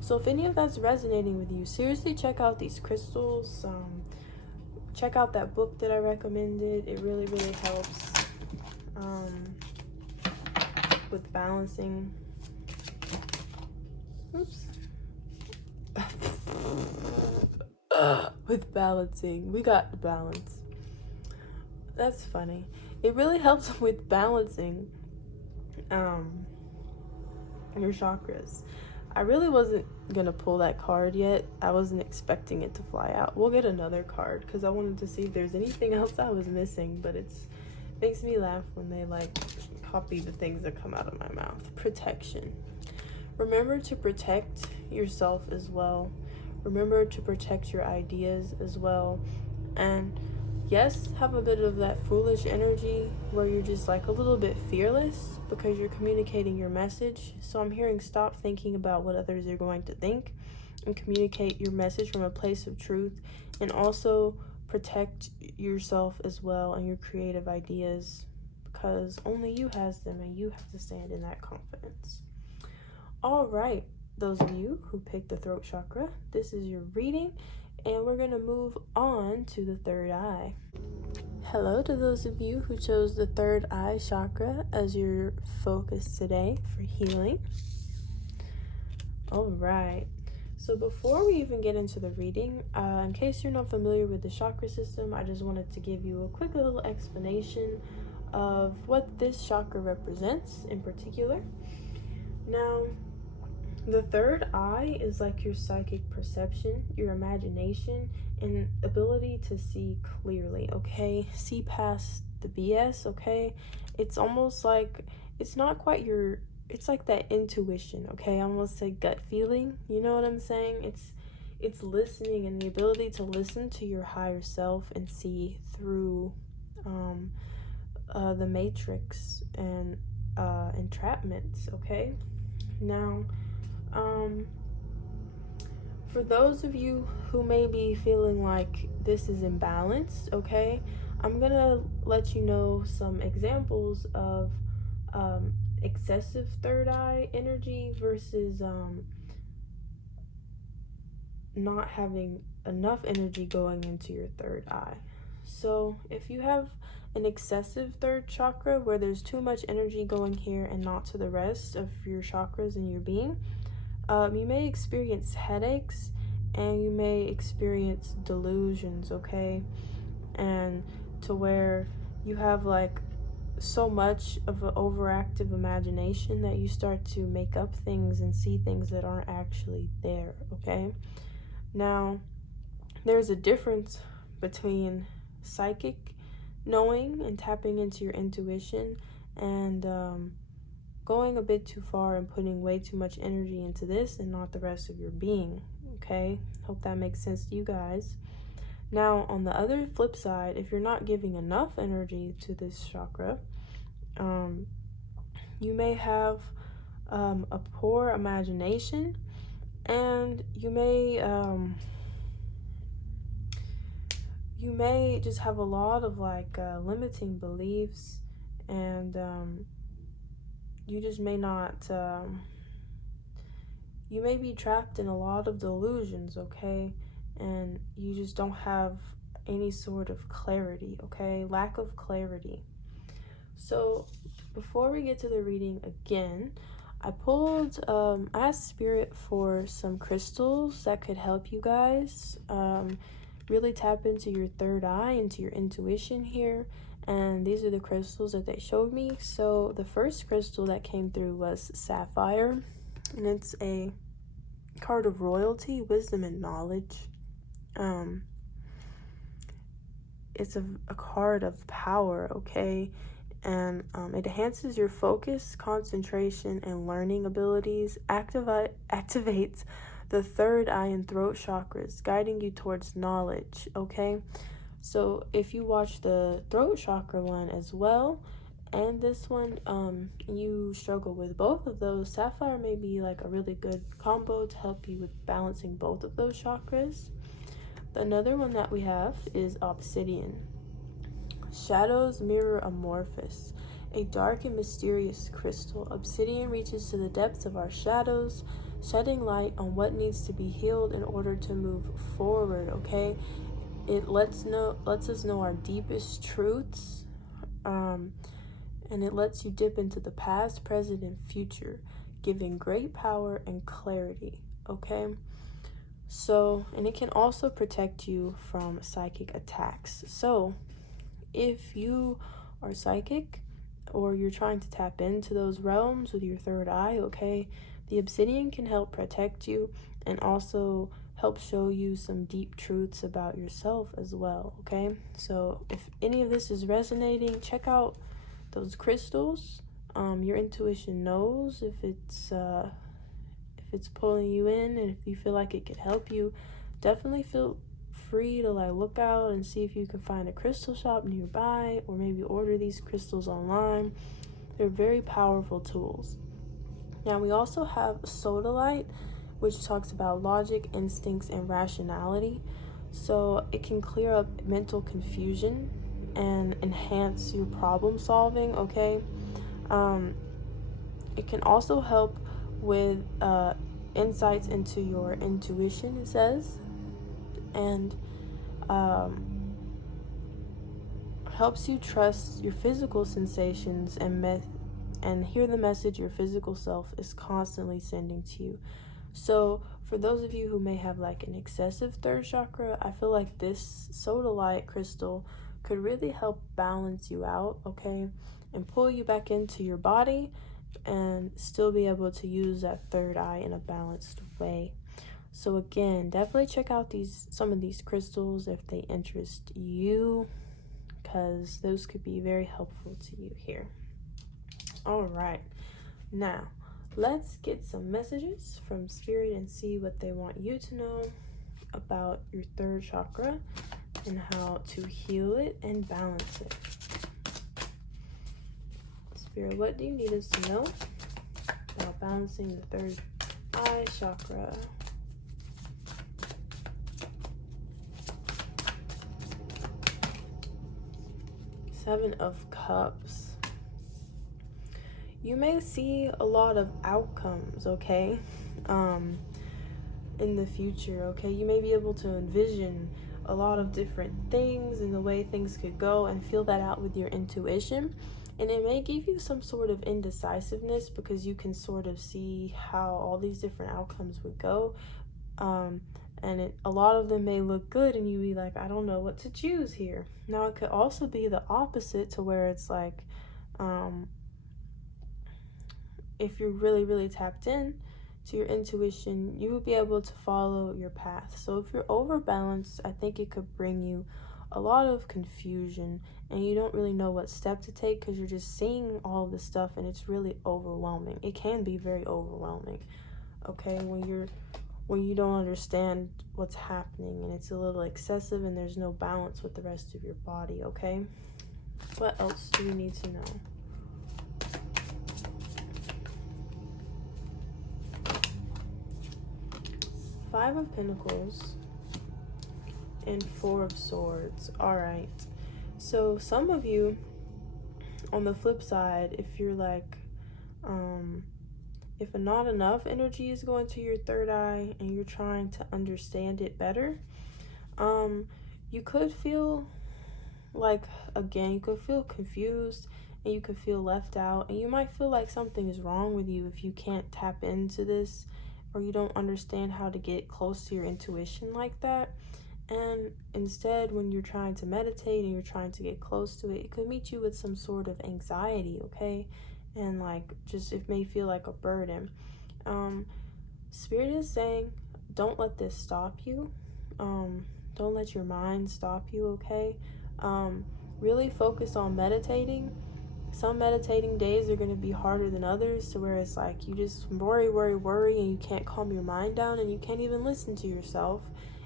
So if any of that's resonating with you, seriously check out these crystals. Check out that book that I recommended. It really, really helps with balancing. Oops. With balancing. We got the balance. That's funny. It really helps with balancing your chakras. I really wasn't gonna pull that card yet. I wasn't expecting it to fly out. We'll get another card because I wanted to see if there's anything else I was missing, but it makes me laugh when they like copy the things that come out of my mouth. Protection. Remember to protect yourself as well. Remember to protect your ideas as well. And yes, have a bit of that foolish energy where you're just like a little bit fearless because you're communicating your message. So I'm hearing stop thinking about what others are going to think and communicate your message from a place of truth, and also protect yourself as well and your creative ideas, because only you has them and you have to stand in that confidence. All right, those of you who picked the throat chakra, this is your reading, and we're going to move on to the third eye. Hello to those of you who chose the third eye chakra as your focus today for healing. All right, so before we even get into the reading, in case you're not familiar with the chakra system, I just wanted to give you a quick little explanation of what this chakra represents in particular. Now, the third eye is like your psychic perception, your imagination, and ability to see clearly, okay? See past the BS, okay? It's almost like, it's not quite it's like that intuition, okay? I almost say gut feeling, you know what I'm saying? It's listening and the ability to listen to your higher self and see through the matrix and entrapments, okay? Now, for those of you who may be feeling like this is imbalanced, okay, I'm gonna let you know some examples of excessive third eye energy versus not having enough energy going into your third eye. So if you have an excessive third chakra where there's too much energy going here and not to the rest of your chakras in your being, you may experience headaches and you may experience delusions, okay? And to where you have like so much of an overactive imagination that you start to make up things and see things that aren't actually there, okay? Now, there's a difference between psychic knowing and tapping into your intuition and going a bit too far and putting way too much energy into this and not the rest of your being, okay? Hope that makes sense to you guys. Now, on the other flip side, if you're not giving enough energy to this chakra, you may have a poor imagination, and you may just have a lot of like limiting beliefs, and you just may not you may be trapped in a lot of delusions, okay? And you just don't have any sort of clarity, okay? Lack of clarity. So before we get to the reading again, I asked Spirit for some crystals that could help you guys really tap into your third eye, into your intuition here. And these are the crystals that they showed me. So the first crystal that came through was Sapphire, and it's a card of royalty, wisdom, and knowledge. It's a card of power, okay? And it enhances your focus, concentration, and learning abilities, activates the third eye and throat chakras, guiding you towards knowledge, okay? So if you watch the throat chakra one as well, and this one, you struggle with both of those, Sapphire may be like a really good combo to help you with balancing both of those chakras. Another one that we have is Obsidian. Shadows mirror amorphous, a dark and mysterious crystal. Obsidian reaches to the depths of our shadows, shedding light on what needs to be healed in order to move forward, okay? It lets us know our deepest truths, and it lets you dip into the past, present, and future, giving great power and clarity, okay? So, and it can also protect you from psychic attacks. So, if you are psychic or you're trying to tap into those realms with your third eye, okay, the obsidian can help protect you and also help show you some deep truths about yourself as well, okay? So if any of this is resonating, check out those crystals. Your intuition knows if it's pulling you in, and if you feel like it could help you, definitely feel free to like look out and see if you can find a crystal shop nearby, or maybe order these crystals online. They're very powerful tools. Now we also have Sodalite, which talks about logic, instincts, and rationality. So it can clear up mental confusion and enhance your problem solving, okay? It can also help with insights into your intuition, it says, and helps you trust your physical sensations and hear the message your physical self is constantly sending to you. So for those of you who may have like an excessive third chakra, I feel like this sodalite crystal could really help balance you out, okay, and pull you back into your body and still be able to use that third eye in a balanced way. So again, definitely check out some of these crystals if they interest you, because those could be very helpful to you here. All right, now let's get some messages from Spirit and see what they want you to know about your third chakra and how to heal it and balance it. Spirit, what do you need us to know about balancing the third eye chakra? Seven of Cups. You may see a lot of outcomes, okay, in the future, okay? You may be able to envision a lot of different things and the way things could go and feel that out with your intuition. And it may give you some sort of indecisiveness because you can sort of see how all these different outcomes would go. And a lot of them may look good and you be like, I don't know what to choose here. Now, it could also be the opposite, to where it's like, if you're really, really tapped in to your intuition, you will be able to follow your path. So if you're overbalanced, I think it could bring you a lot of confusion and you don't really know what step to take because you're just seeing all this stuff and it's really overwhelming. It can be very overwhelming, okay, when you don't understand what's happening and it's a little excessive and there's no balance with the rest of your body, okay? What else do you need to know? Five of Pentacles and Four of Swords. All right. So some of you, on the flip side, if you're like, if not enough energy is going to your third eye and you're trying to understand it better, you could feel like, again, you could feel confused and you could feel left out, and you might feel like something is wrong with you if you can't tap into this or you don't understand how to get close to your intuition like that. And instead, when you're trying to meditate and you're trying to get close to it, it could meet you with some sort of anxiety, okay? And like, just it may feel like a burden. Spirit is saying, don't let this stop you. Don't let your mind stop you, okay? Really focus on meditating. Some meditating days are going to be harder than others, to where it's like you just worry, and you can't calm your mind down, and you can't even listen to yourself.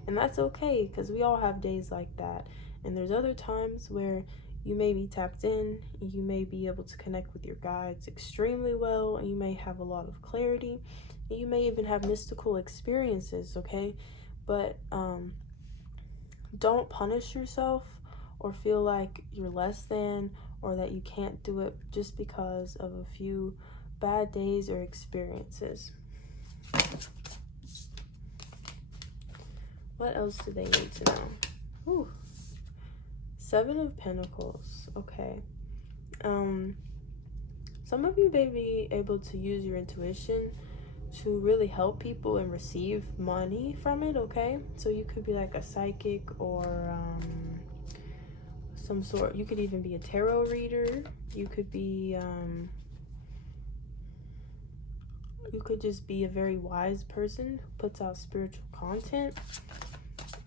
And that's okay, because we all have days like that. And there's other times where you may be tapped in, you may be able to connect with your guides extremely well, and you may have a lot of clarity, and you may even have mystical experiences, okay? But don't punish yourself or feel like you're less than, or that you can't do it just because of a few bad days or experiences. What else do they need to know? Ooh. 7 of Pentacles. Okay. Some of you may be able to use your intuition to really help people and receive money from it, okay? So you could be like a psychic, or some sort. You could even be a tarot reader. You could be you could just be a very wise person who puts out spiritual content,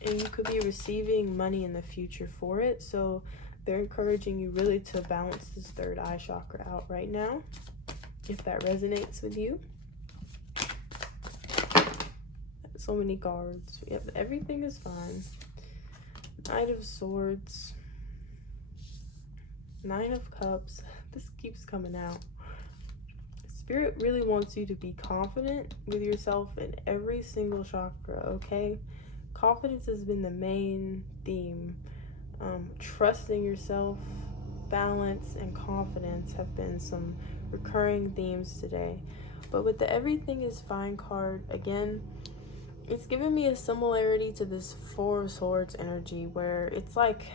and you could be receiving money in the future for it. So they're encouraging you really to balance this third eye chakra out right now, if that resonates with you. So many cards. Yep, everything is fine. Knight of Swords, 9 of Cups. This keeps coming out. Spirit really wants you to be confident with yourself in every single chakra, okay? Confidence has been the main theme. Trusting yourself, balance, and confidence have been some recurring themes today. But with the everything is fine card, again, it's giving me a similarity to this 4 of Swords energy, where it's like,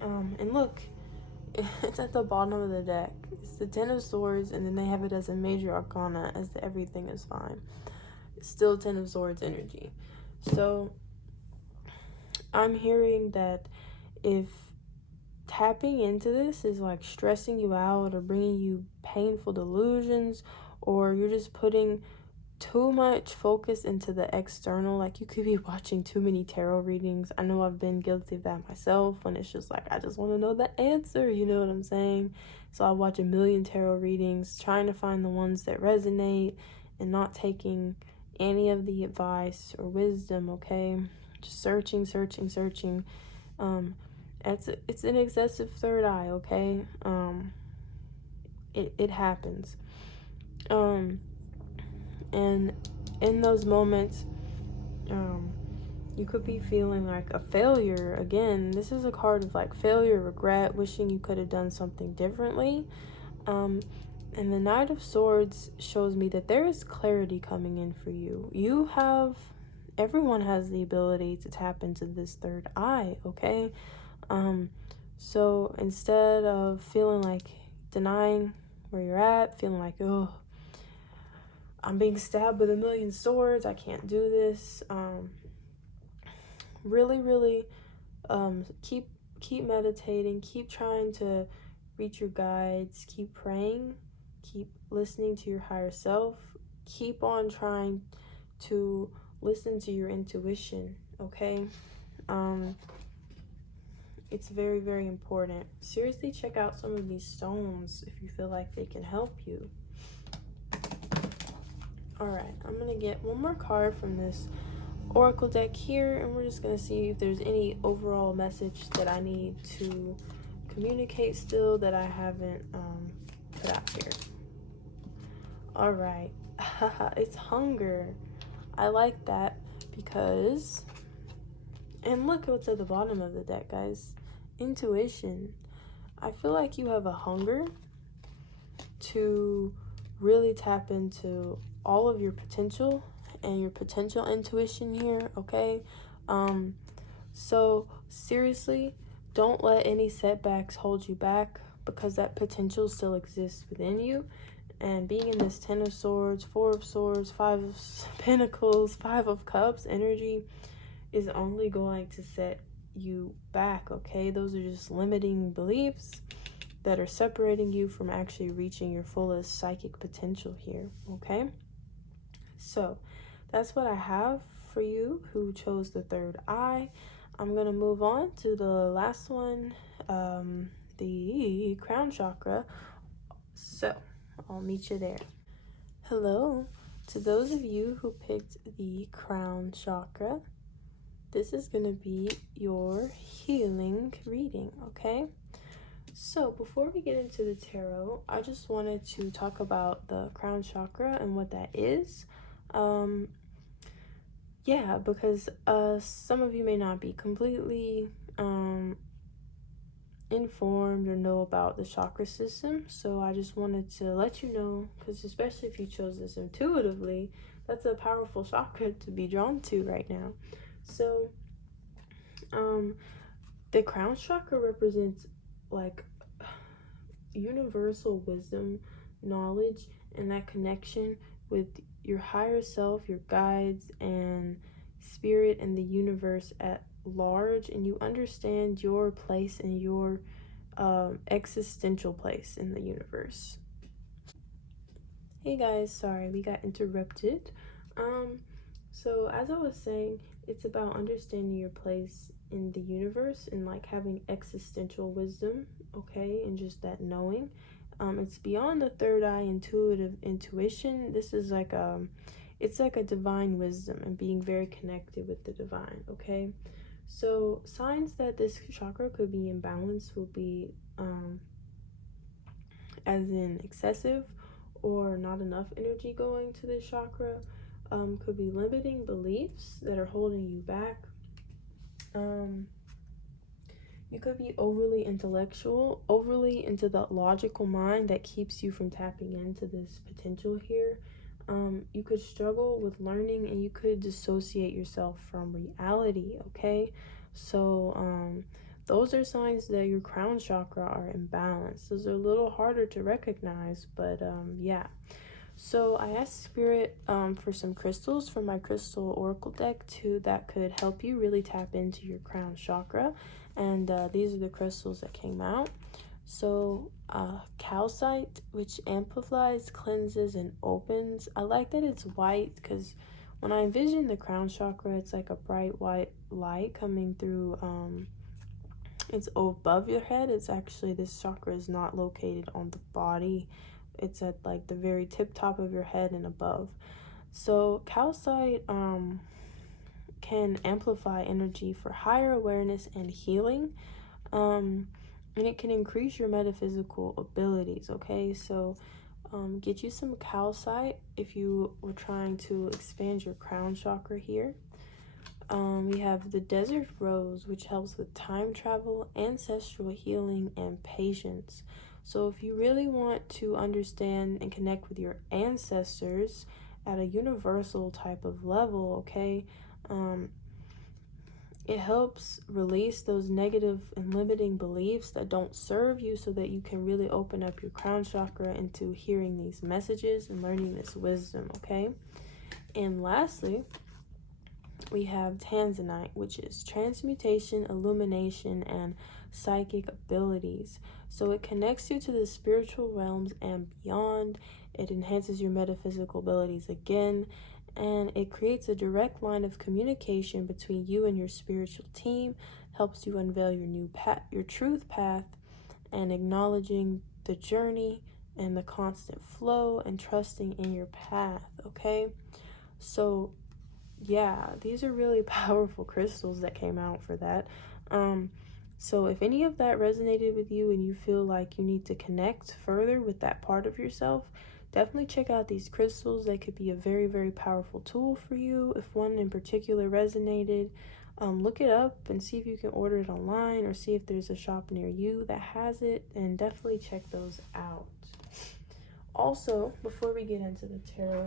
and look, it's at the bottom of the deck. It's the 10 of Swords, and then they have it as a major arcana as the everything is fine. It's still 10 of Swords energy. So I'm hearing that if tapping into this is like stressing you out or bringing you painful delusions, or you're just putting too much focus into the external, like you could be watching too many tarot readings. I know I've been guilty of that myself, when it's just like I just want to know the answer, you know what I'm saying? So I watch a million tarot readings, trying to find the ones that resonate and not taking any of the advice or wisdom, okay? Just searching. It's an excessive third eye, okay? It happens. And in those moments, you could be feeling like a failure. Again, this is a card of like failure, regret, wishing you could have done something differently. And the Knight of Swords shows me that there is clarity coming in for you. Everyone has the ability to tap into this third eye, okay? So instead of feeling like denying where you're at, feeling like, oh, I'm being stabbed with a million swords, I can't do this, really keep meditating, keep trying to reach your guides, keep praying, keep listening to your higher self, keep on trying to listen to your intuition, okay? It's very, very important. Seriously, check out some of these stones if you feel like they can help you. Alright, I'm going to get one more card from this Oracle deck here, and we're just going to see if there's any overall message that I need to communicate still that I haven't put out here. Alright, it's hunger. I like that because, and look what's at the bottom of the deck, guys. Intuition. I feel like you have a hunger to really tap into all of your potential and your potential intuition here, okay? So seriously, don't let any setbacks hold you back, because that potential still exists within you. And being in this 10 of Swords, 4 of Swords, 5 of Pentacles, 5 of Cups energy, is only going to set you back, okay? Those are just limiting beliefs that are separating you from actually reaching your fullest psychic potential here, okay? So that's what I have for you who chose the third eye. I'm gonna move on to the last one, the crown chakra. So I'll meet you there. Hello to those of you who picked the crown chakra. This is gonna be your healing reading, okay? So before we get into the tarot, I just wanted to talk about the crown chakra and what that is. Yeah, because some of you may not be completely informed or know about the chakra system, so I just wanted to let you know, because especially if you chose this intuitively, that's a powerful chakra to be drawn to right now. So the crown chakra represents like universal wisdom, knowledge, and that connection with your higher self, your guides, and spirit, and the universe at large, and you understand your place and your existential place in the universe. Hey guys, sorry we got interrupted. So as I was saying, it's about understanding your place in the universe and like having existential wisdom, okay, and just that knowing. It's beyond the third eye intuition. This is like it's like a divine wisdom and being very connected with the divine, okay? So signs that this chakra could be imbalanced will be as in excessive or not enough energy going to this chakra. Could be limiting beliefs that are holding you back. You could be overly intellectual, overly into the logical mind that keeps you from tapping into this potential here. You could struggle with learning, and you could dissociate yourself from reality, okay? So those are signs that your crown chakra are imbalanced. Those are a little harder to recognize, but yeah. So I asked Spirit for some crystals from my Crystal Oracle deck that could help you really tap into your crown chakra. And these are the crystals that came out. So calcite, which amplifies, cleanses, and opens. I like that it's white because when I envision the crown chakra, it's like a bright white light coming through. It's above your head. It's actually, this chakra is not located on the body. It's at like the very tip top of your head and above. So calcite can amplify energy for higher awareness and healing, and it can increase your metaphysical abilities, okay? So get you some calcite if you were trying to expand your crown chakra here. We have the desert rose, which helps with time travel, ancestral healing, and patience. So if you really want to understand and connect with your ancestors at a universal type of level, okay, it helps release those negative and limiting beliefs that don't serve you, so that you can really open up your crown chakra into hearing these messages and learning this wisdom, okay? And lastly, we have tanzanite, which is transmutation, illumination, and psychic abilities. So it connects you to the spiritual realms and beyond. It enhances your metaphysical abilities again, and it creates a direct line of communication between you and your spiritual team, helps you unveil your new path, your truth path, and acknowledging the journey and the constant flow and trusting in your path, okay? So yeah, these are really powerful crystals that came out for that. So if any of that resonated with you and you feel like you need to connect further with that part of yourself, definitely check out these crystals. They could be a very, very powerful tool for you. If one in particular resonated, look it up and see if you can order it online, or see if there's a shop near you that has it, and definitely check those out. Also, before we get into the tarot,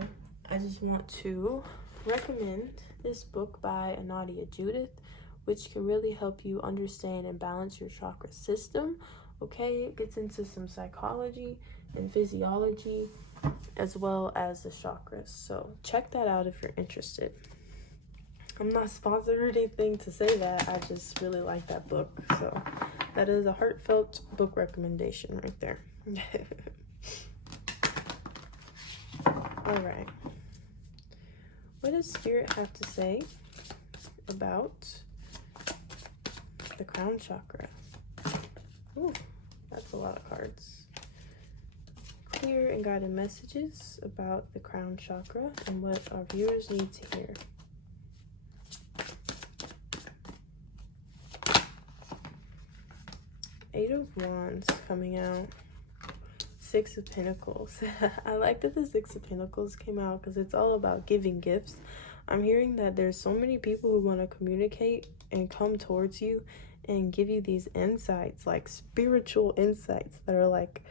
I just want to recommend this book by Anodea, Judith, which can really help you understand and balance your chakra system, okay? It gets into some psychology and physiology as well as the chakras, so check that out if you're interested. I'm not sponsored or anything to say that. I just really like that book. So that is a heartfelt book recommendation right there. All right. What does Spirit have to say about the crown chakra? Ooh, that's a lot of cards. Clear and guided messages about the crown chakra and what our viewers need to hear. Eight of Wands coming out. Six of Pentacles. I like that the Six of Pentacles came out because it's all about giving gifts. I'm hearing that there's so many people who want to communicate and come towards you and give you these insights, like spiritual insights that are like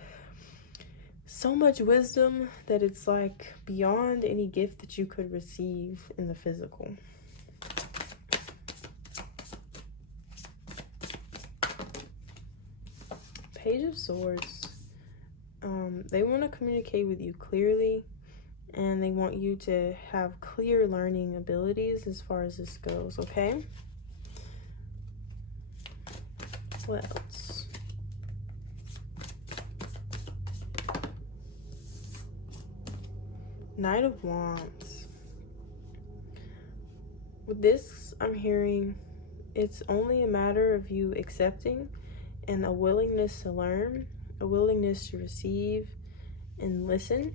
so much wisdom that it's like beyond any gift that you could receive in the physical. Page of Swords. They want to communicate with you clearly, and they want you to have clear learning abilities as far as this goes, okay? What else? Knight of Wands. With this, I'm hearing it's only a matter of you accepting and a willingness to learn, a willingness to receive and listen.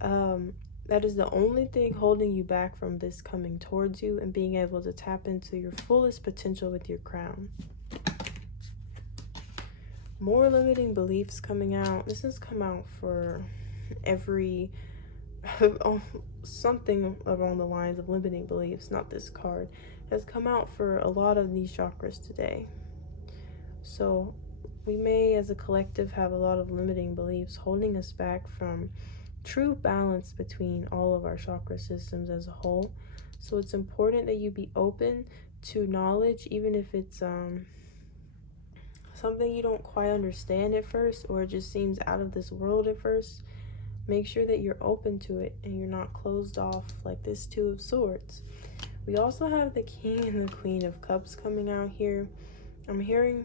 That is the only thing holding you back from this coming towards you and being able to tap into your fullest potential with your crown. More limiting beliefs coming out. This has come out for every something along the lines of limiting beliefs, not this card, has come out for a lot of these chakras today. So we may as a collective have a lot of limiting beliefs holding us back from true balance between all of our chakra systems as a whole. So it's important that you be open to knowledge, even if it's something you don't quite understand at first, or it just seems out of this world at first. Make sure that you're open to it and you're not closed off like this Two of Swords. We also have the King and the Queen of Cups coming out here. I'm hearing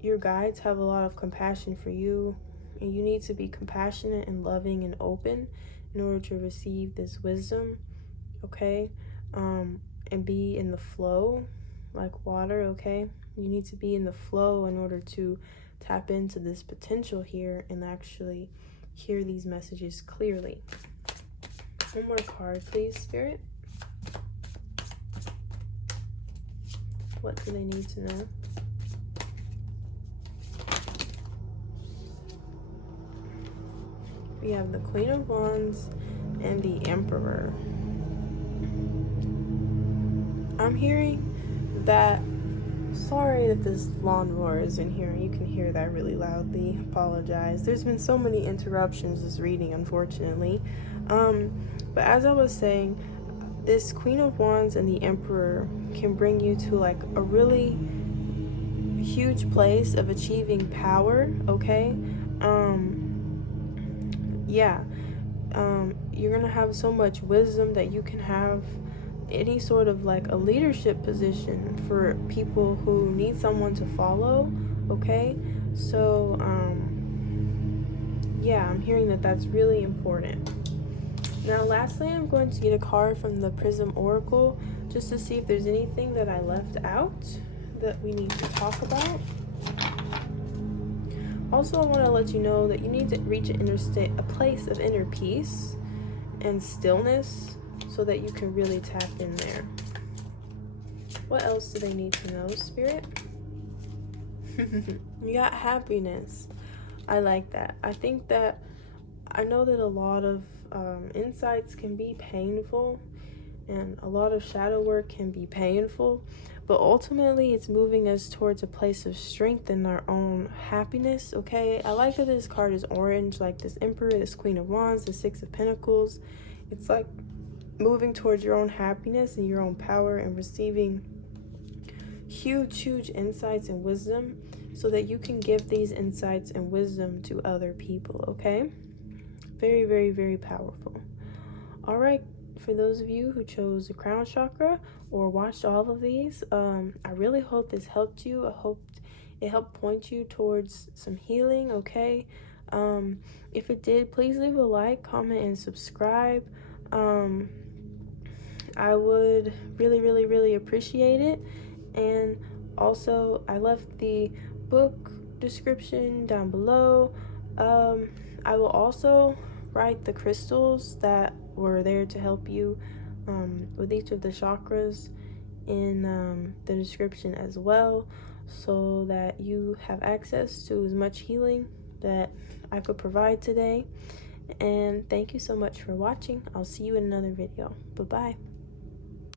your guides have a lot of compassion for you, and you need to be compassionate and loving and open in order to receive this wisdom, okay? And be in the flow like water, okay? You need to be in the flow in order to tap into this potential here and actually hear these messages clearly. One more card, please, Spirit. What do they need to know? We have the Queen of Wands and the Emperor. I'm hearing that, sorry that this lawnmower is in here, you can hear that really loudly, apologize. There's been so many interruptions this reading, unfortunately. But as I was saying, this Queen of Wands and the Emperor can bring you to like a really huge place of achieving power, okay? You're gonna have so much wisdom that you can have any sort of like a leadership position for people who need someone to follow, okay? So I'm hearing that that's really important. Now lastly, I'm going to get a card from the Prism Oracle just to see if there's anything that I left out that we need to talk about. Also, I want to let you know that you need to reach a place of inner peace and stillness so that you can really tap in there. What else do they need to know, Spirit? You got happiness. I like that. I know that a lot of insights can be painful and a lot of shadow work can be painful, but ultimately it's moving us towards a place of strength in our own happiness, okay? I like that this card is orange, like this Emperor, this Queen of Wands, the Six of Pentacles. It's like moving towards your own happiness and your own power and receiving huge insights and wisdom so that you can give these insights and wisdom to other people, okay? Very, very, very powerful. All right, for those of you who chose the crown chakra or watched all of these, I really hope this helped you. I hope it helped point you towards some healing, okay? If it did, please leave a like, comment, and subscribe. I would really appreciate it. And also, I left the book description down below. I will also write the crystals that were there to help you with each of the chakras in the description as well, so that you have access to as much healing that I could provide today. And thank you so much for watching. I'll see you in another video. Bye bye.